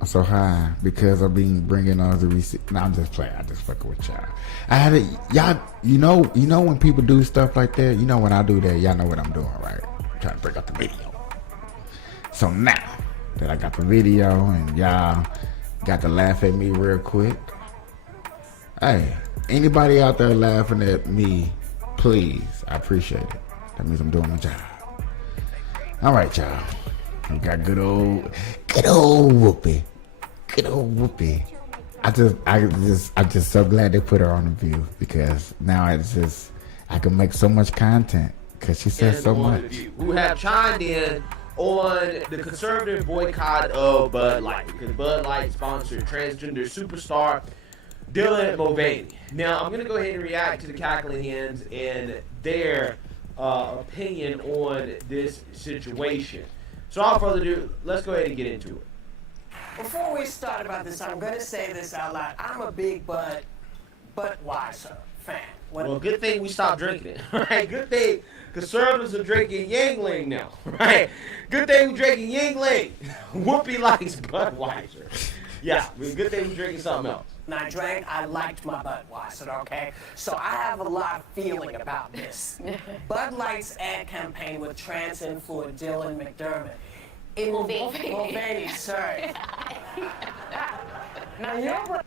I'm so high because I've been bringing all the receipts. No, I'm just playing. I just fucking with y'all. I had it, y'all. You know when people do stuff like that. You know when I do that, y'all know what I'm doing, right? I'm trying to break up the video. So now that I got the video and y'all got to laugh at me real quick. Hey, anybody out there laughing at me, please, I appreciate it. That means I'm doing my job. All right, y'all. We got good old Whoopi. Good old Whoopi. I'm just so glad they put her on The View because now I can make so much content because she says so much. Who have chimed in on the conservative boycott of Bud Light because Bud Light sponsored transgender superstar Dylan Mulvaney. Now I'm gonna go ahead and react to the Cackling Hens and their opinion on this situation. So without further ado, let's go ahead and get into it. Before we start about this, I'm going to say this out loud. I'm a big Budweiser fan. Well, good thing we stopped drinking it, right? Good thing conservatives are drinking Yingling now, right? Good thing we're drinking Yingling. Whoopi likes Budweiser. Yeah, good thing we're drinking something else. And I liked my Budweiser, okay? So I have a lot of feeling about this. Bud Light's ad campaign with trans influencer Dylan McDermott. Mulvaney, sorry. Now,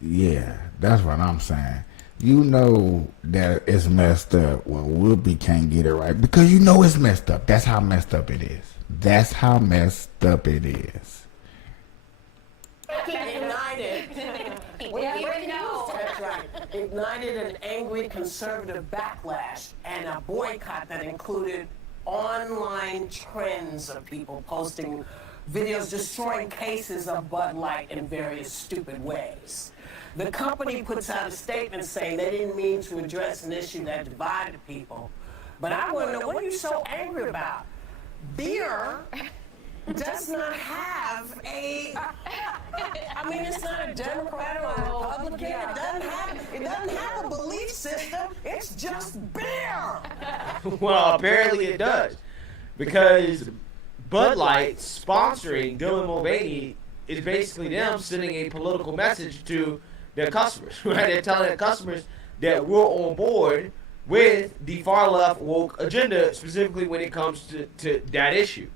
yeah, that's what I'm saying. You know that it's messed up when Whoopi can't get it right because you know it's messed up. That's how messed up it is. That's how messed up it is. Ignited an angry conservative backlash and a boycott that included online trends of people posting videos destroying cases of Bud Light in various stupid ways. The company puts out a statement saying they didn't mean to address an issue that divided people. But I want to know, what are you so angry about? Beer does not have it's not a Democrat or a Republican. It doesn't have a belief system. It's just beer. Well, apparently it does. Because Bud Light sponsoring Dylan Mulvaney is basically them sending a political message to their customers, right? They're telling their customers that we're on board with the far left woke agenda, specifically when it comes to that issue.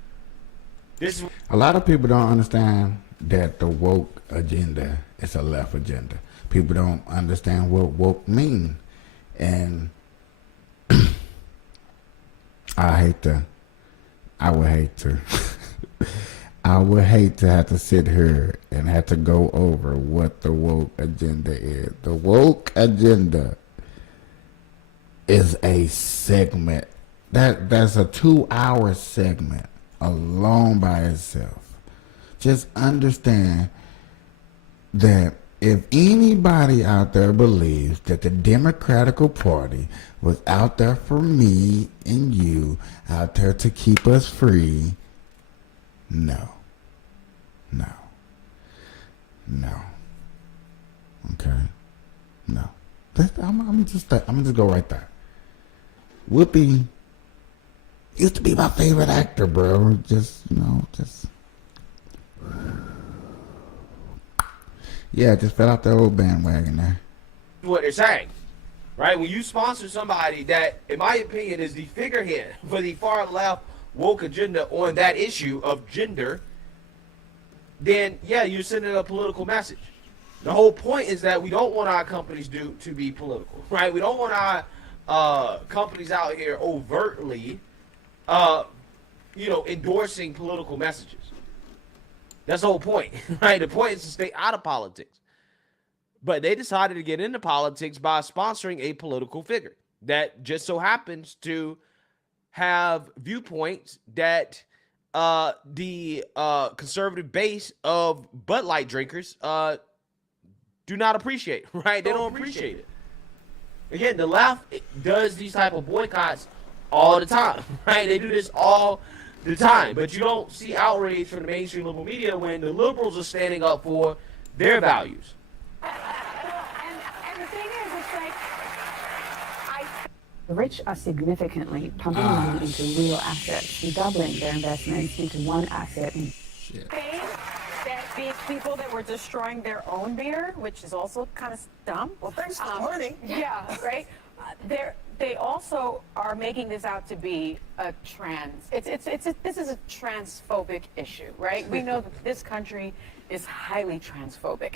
A lot of people don't understand that the woke agenda is a left agenda. People don't understand what woke mean. And I would hate to have to sit here and have to go over what the woke agenda is. The woke agenda is a segment. That's a 2-hour segment alone by itself. Just understand that if anybody out there believes that the Democratic Party was out there for me and you, out there to keep us free, no. Okay? No. I'm just go right there. Whoopi used to be my favorite actor, bro. Just fell off the old bandwagon there. What they're saying, right? When you sponsor somebody that, in my opinion, is the figurehead for the far left woke agenda on that issue of gender, then yeah, you're sending a political message. The whole point is that we don't want our companies to be political, right? We don't want our companies out here overtly, endorsing political messages. That's the whole point, right? The point is to stay out of politics. But they decided to get into politics by sponsoring a political figure that just so happens to have viewpoints that the conservative base of Bud Light drinkers do not appreciate, right? They don't appreciate it. Again, the left does these type of boycotts all the time, right? They do this all the time, but you don't see outrage from the mainstream liberal media when the liberals are standing up for their values. And the thing is, it's like, The rich are significantly pumping money into real assets, doubling their investments into one asset. that these people that were destroying their own beer, which is also kind of dumb. Well, thanks for learning. Yeah, right. They also are making this out to be a this is a transphobic issue, right? We know that this country is highly transphobic.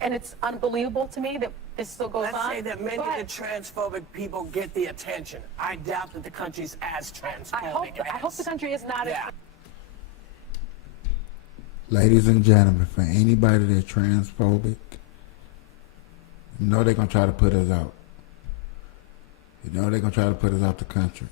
And it's unbelievable to me that this still goes on. Let's say that many of the transphobic people get the attention. I doubt that the country's as transphobic. I hope the country is not. Yeah. Ladies and gentlemen, for anybody that's transphobic, you know they're going to try to put us out. You know they're going to try to put us out the country.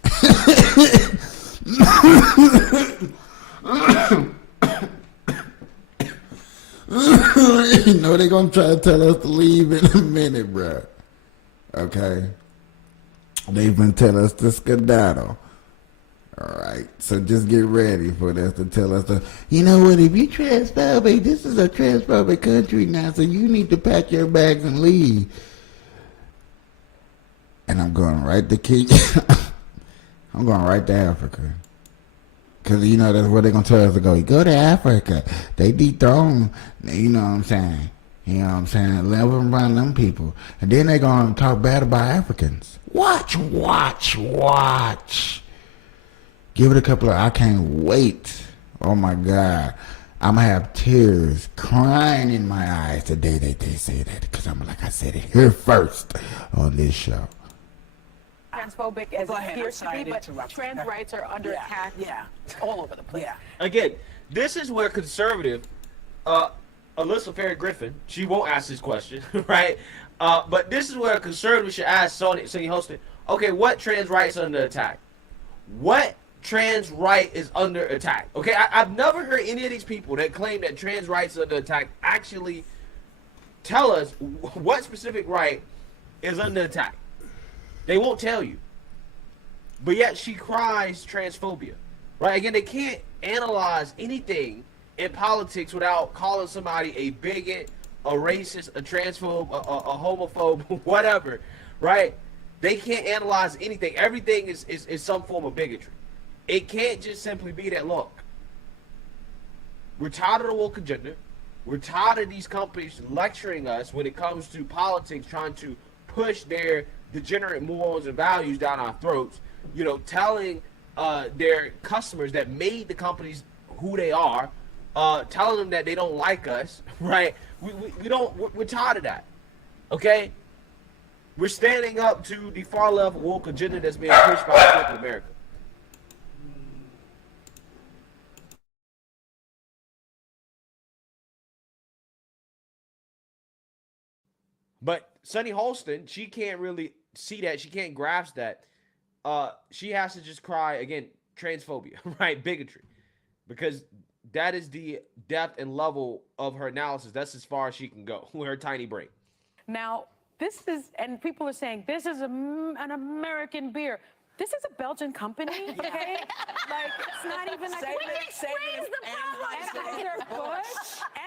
You know they're going to try to tell us to leave in a minute, bro. Okay? They've been telling us to skedaddle. Alright, so just get ready for this to tell us you know what, if you transphobic, this is a transphobic country now, so you need to pack your bags and leave. And I'm going right to Kenya. I'm going right to Africa. Because, you know, that's where they're going to tell us to go. You go to Africa. They dethrone, you know what I'm saying? You know what I'm saying? Let them run them people. And then they're going to talk bad about Africans. Watch. Give it a couple of, I can't wait. Oh my God. I'm going to have tears crying in my eyes the day that they say that. Because I'm like, I said it here first on this show. Transphobic as it appears to be, but trans rights are under attack all over the place. Again, this is where conservative, Alyssa Ferry Griffin, she won't ask this question, right? But this is where a conservative should ask Sunny Hostin, okay, what trans rights are under attack? What trans right is under attack? Okay, I've never heard any of these people that claim that trans rights are under attack actually tell us what specific right is under attack. They won't tell you. But yet she cries transphobia. Right? Again, they can't analyze anything in politics without calling somebody a bigot, a racist, a transphobe, a homophobe, whatever. Right? They can't analyze anything. Everything is some form of bigotry. It can't just simply be that, look, we're tired of the woke agenda. We're tired of these companies lecturing us when it comes to politics, trying to push their degenerate morals and values down our throats, you know, telling their customers that made the companies who they are, telling them that they don't like us, right? We're tired of that, okay? We're standing up to the far left woke agenda that's being pushed by corporate America. But Sunny Holston, she can't really see that. She can't grasp that. She has to just cry, again, transphobia, right? Bigotry. Because that is the depth and level of her analysis. That's as far as she can go with her tiny brain. Now, this is, and people are saying, this is an American beer. This is a Belgian company, okay? Like, it's not even like...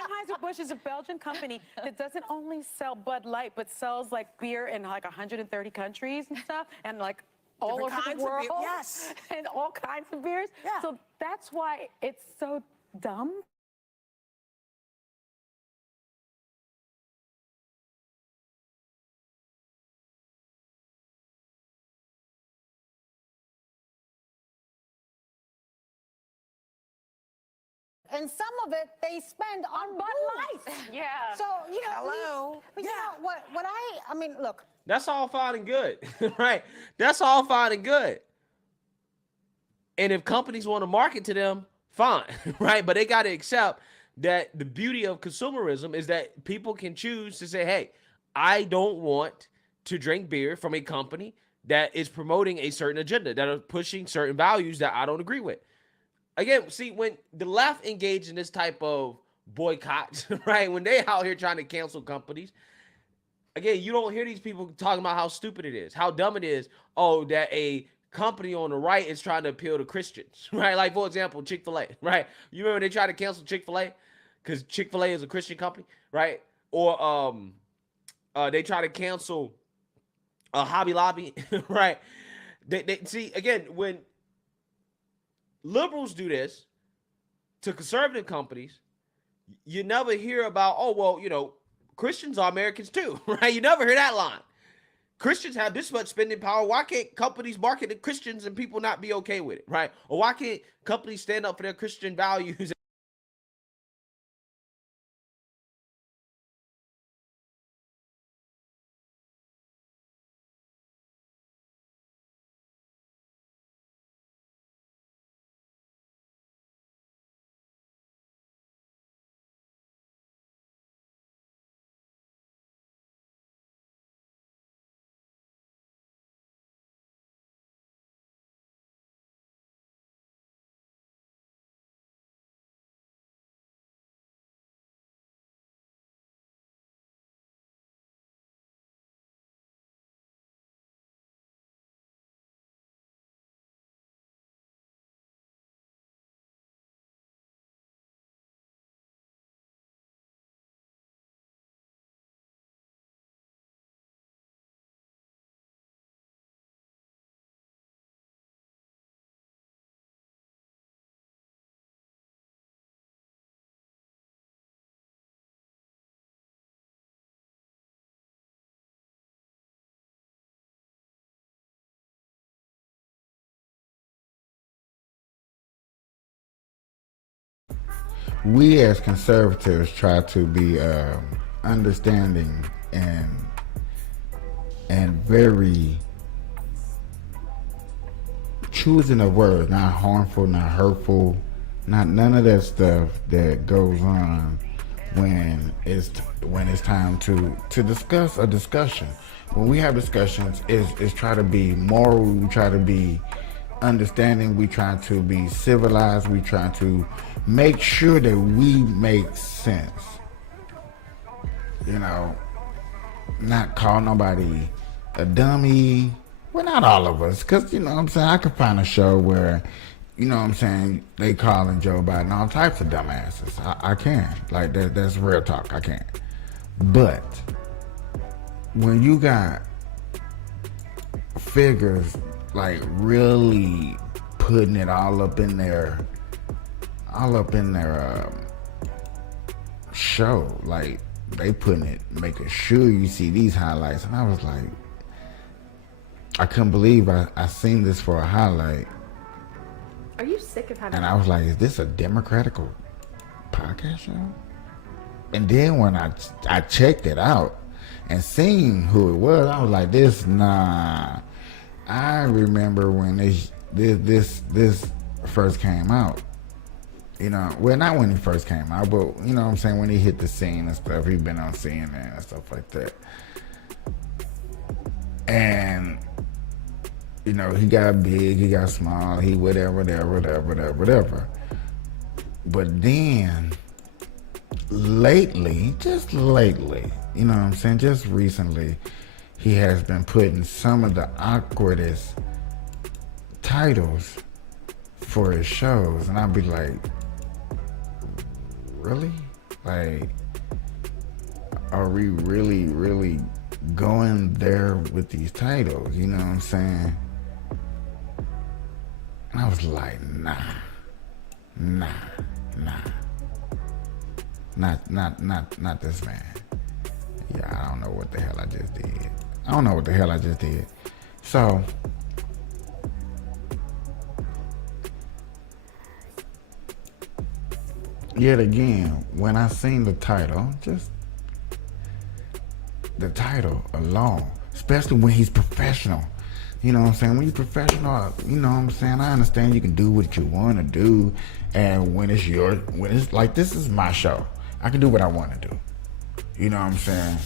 Anheuser-Busch is a Belgian company that doesn't only sell Bud Light, but sells, like, beer in, like, 130 countries and stuff, and, like, all over the world. Yes. And all kinds of beers. Yeah. So that's why it's so dumb. and some of it they spend on Bud Light. Yeah. So, you know, Hello. but you know what I mean, look. That's all fine and good, right? That's all fine and good. And if companies want to market to them, fine, right? But they got to accept that the beauty of consumerism is that people can choose to say, hey, I don't want to drink beer from a company that is promoting a certain agenda, that are pushing certain values that I don't agree with. Again, see, when the left engage in this type of boycotts, right? When they out here trying to cancel companies, again, you don't hear these people talking about how stupid it is, how dumb it is. Oh, that a company on the right is trying to appeal to Christians, right? Like, for example, Chick-fil-A, right? You remember they tried to cancel Chick-fil-A because Chick-fil-A is a Christian company, right? Or they try to cancel Hobby Lobby, right? They see, again, when liberals do this to conservative companies, you never hear about, oh, well, you know, Christians are Americans too, right? You never hear that line. Christians have this much spending power. Why can't companies market to Christians and people not be okay with it, right? Or why can't companies stand up for their Christian values? We as conservatives try to be understanding and very choosing of words, not harmful, not hurtful, not none of that stuff that goes on when it's time to discuss a discussion. When we have discussions, is try to be moral, we try to be understanding, we try to be civilized, we try to make sure that we make sense. You know, not call nobody a dummy. Well, not all of us, because, you know what I'm saying, I could find a show where, you know what I'm saying, they calling Joe Biden all types of dumbasses. I can. Like, that's real talk. I can. But when you got figures like really putting it all up in their show, like they putting it, making sure you see these highlights, and I was like, I couldn't believe I seen this for a highlight. Are you sick of having? And I was like, is this a Democratic podcast show? And then when I checked it out and seen who it was, I was like, this, nah. I remember when this first came out. You know, well, not when he first came out, but you know what I'm saying, when he hit the scene and stuff, he'd been on CNN and stuff like that. And, you know, he got big, he got small, he whatever. But then, just lately, you know what I'm saying, just recently, he has been putting some of the awkwardest titles for his shows. And I'd be like, really? Like, are we really going there with these titles? You know what I'm saying? And I was like, nah. Not this man. Yeah, I don't know what the hell I just did. So, yet again, when I seen the title, just the title alone, especially when he's professional. You know what I'm saying? When you're professional, you know what I'm saying? I understand you can do what you want to do, and when it's like, this is my show, I can do what I want to do. You know what I'm saying?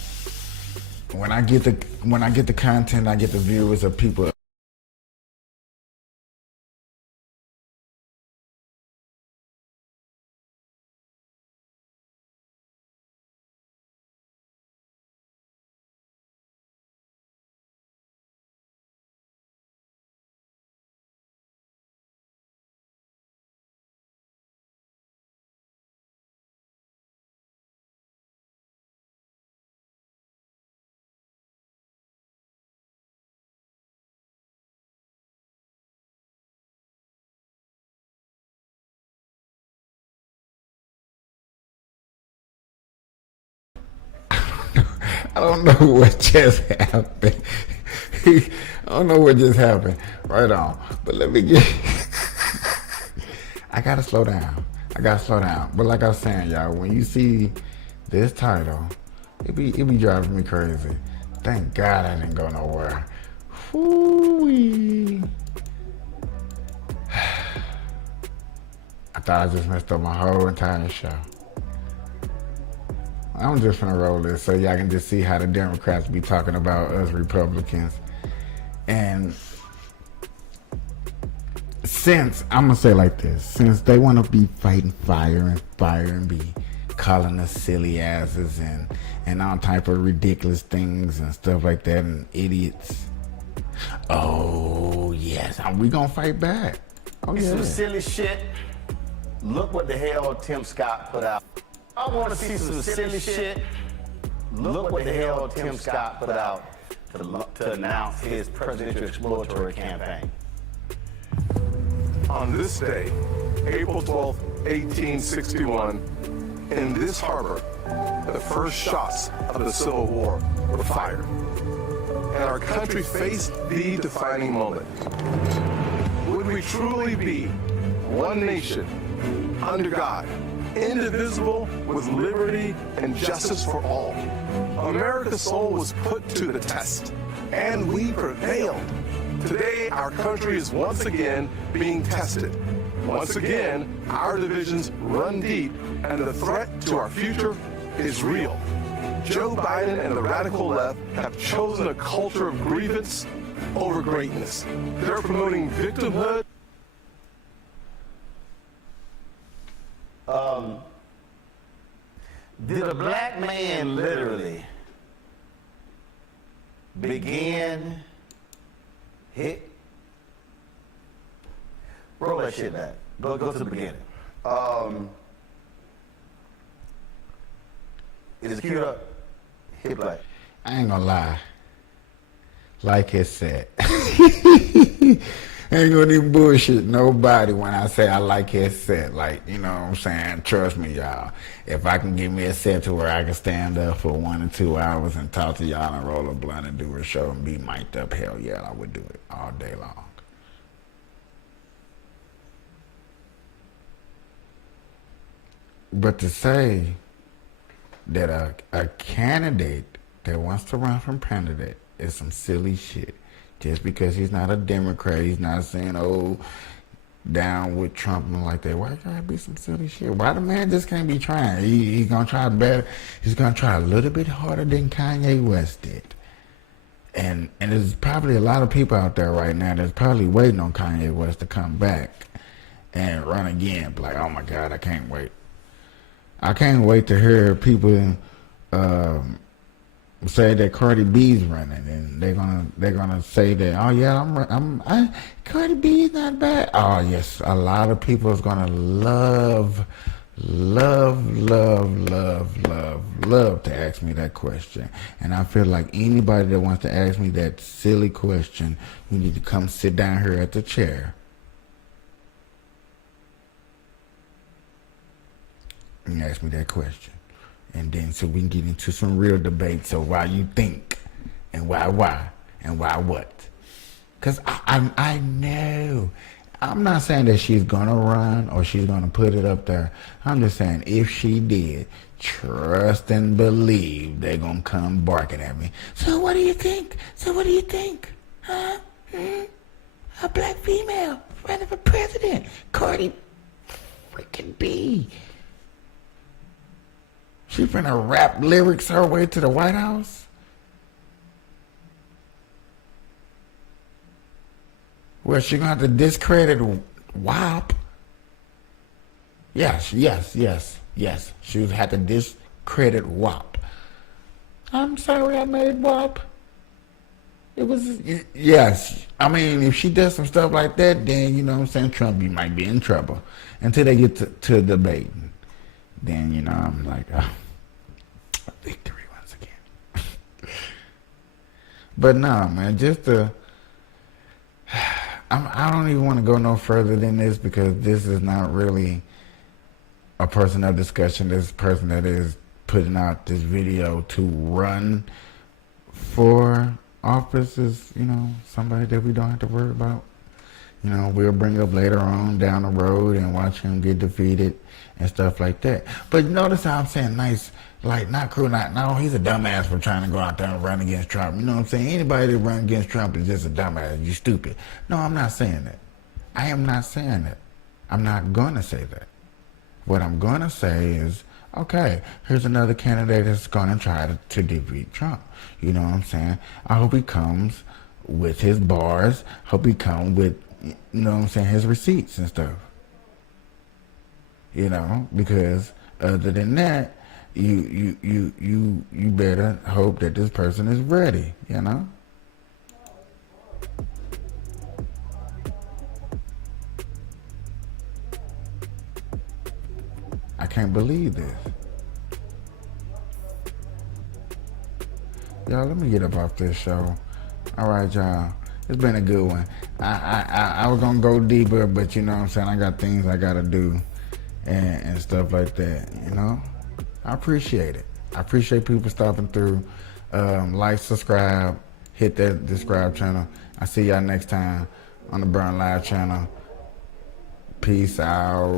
When I get the content, I get the viewers of people. I don't know what just happened. I don't know what just happened. Right on. But let me get... I gotta slow down. But like I was saying, y'all, when you see this title, it be driving me crazy. Thank God I didn't go nowhere. Whoo-wee. I thought I just messed up my whole entire show. I'm just gonna roll this so y'all can just see how the Democrats be talking about us Republicans. And since, I'm gonna say it like this, since they wanna be fighting fire and be calling us silly asses and all type of ridiculous things and stuff like that and idiots. Oh yes, we gonna fight back. Oh yeah. Some silly shit. Look what the hell Tim Scott put out. I want to see some silly shit. Look what the hell Tim Scott put out to announce his presidential exploratory campaign. On this day, April 12th, 1861, in this harbor, the first shots of the Civil War were fired. And our country faced the defining moment. Would we truly be one nation, under God, indivisible, with liberty and justice for all? America's soul was put to the test, and we prevailed. Today, our country is once again being tested. Once again, our divisions run deep, and the threat to our future is real. Joe Biden and the radical left have chosen a culture of grievance over greatness. They're promoting victimhood. Did a black man literally begin hit? Roll that shit back. Go to the beginning. Is it queued up? Hit play. I ain't gonna lie. Like it said. I ain't gonna even bullshit nobody when I say I like his set. Like, you know what I'm saying? Trust me, y'all. If I can give me a set to where I can stand up for 1 or 2 hours and talk to y'all and roll a blunt and do a show and be mic'd up, hell yeah, I would do it all day long. But to say that a candidate that wants to run for president is some silly shit. Just because he's not a Democrat, he's not saying, oh, down with Trump and like that. Why gotta be some silly shit? Why the man just can't be trying? He's gonna try better. He's gonna try a little bit harder than Kanye West did. And there's probably a lot of people out there right now that's probably waiting on Kanye West to come back and run again. Like, oh my God, I can't wait. I can't wait to hear people say that Cardi B's running, and they're gonna say that, oh yeah, Cardi B is not bad. Oh yes, a lot of people is gonna love to ask me that question, and I feel like anybody that wants to ask me that silly question, you need to come sit down here at the chair and ask me that question. And then so we can get into some real debate. So why you think and why and why what? Because I know I'm not saying that she's gonna run or she's gonna put it up there. I'm just saying if she did, trust and believe they're gonna come barking at me. So what do you think? So what do you think? Huh? A black female running for president. Cardi freaking B. She finna rap lyrics her way to the White House? Well, she gonna have to discredit WAP. Yes. She would have to discredit WAP. I'm sorry I made WAP. It was, yes. I mean, if she does some stuff like that, then, you know what I'm saying, Trump, you might be in trouble. Until they get to debating. Then, you know, I'm like, oh, victory once again. But no, man, just to... I don't even want to go no further than this because this is not really a person of discussion. This person that is putting out this video to run for office is, you know, somebody that we don't have to worry about. You know, we'll bring up later on down the road and watch him get defeated and stuff like that. But notice how I'm saying nice, like not cool, no, he's a dumbass for trying to go out there and run against Trump. You know what I'm saying? Anybody that runs against Trump is just a dumbass. You stupid. No, I'm not saying that. I am not saying that. I'm not going to say that. What I'm going to say is, okay, here's another candidate that's going to try to defeat Trump. You know what I'm saying? I hope he comes with his bars. Hope he comes with, you know what I'm saying, his receipts and stuff. You know, because other than that, you better hope that this person is ready, you know? I can't believe this. Y'all, let me get up off this show. All right, y'all. It's been a good one. I was going to go deeper, but you know what I'm saying? I got things I got to do and stuff like that, you know? I appreciate it. I appreciate people stopping through. Like, subscribe, hit that subscribe channel. I see y'all next time on the Burn Live channel. Peace out.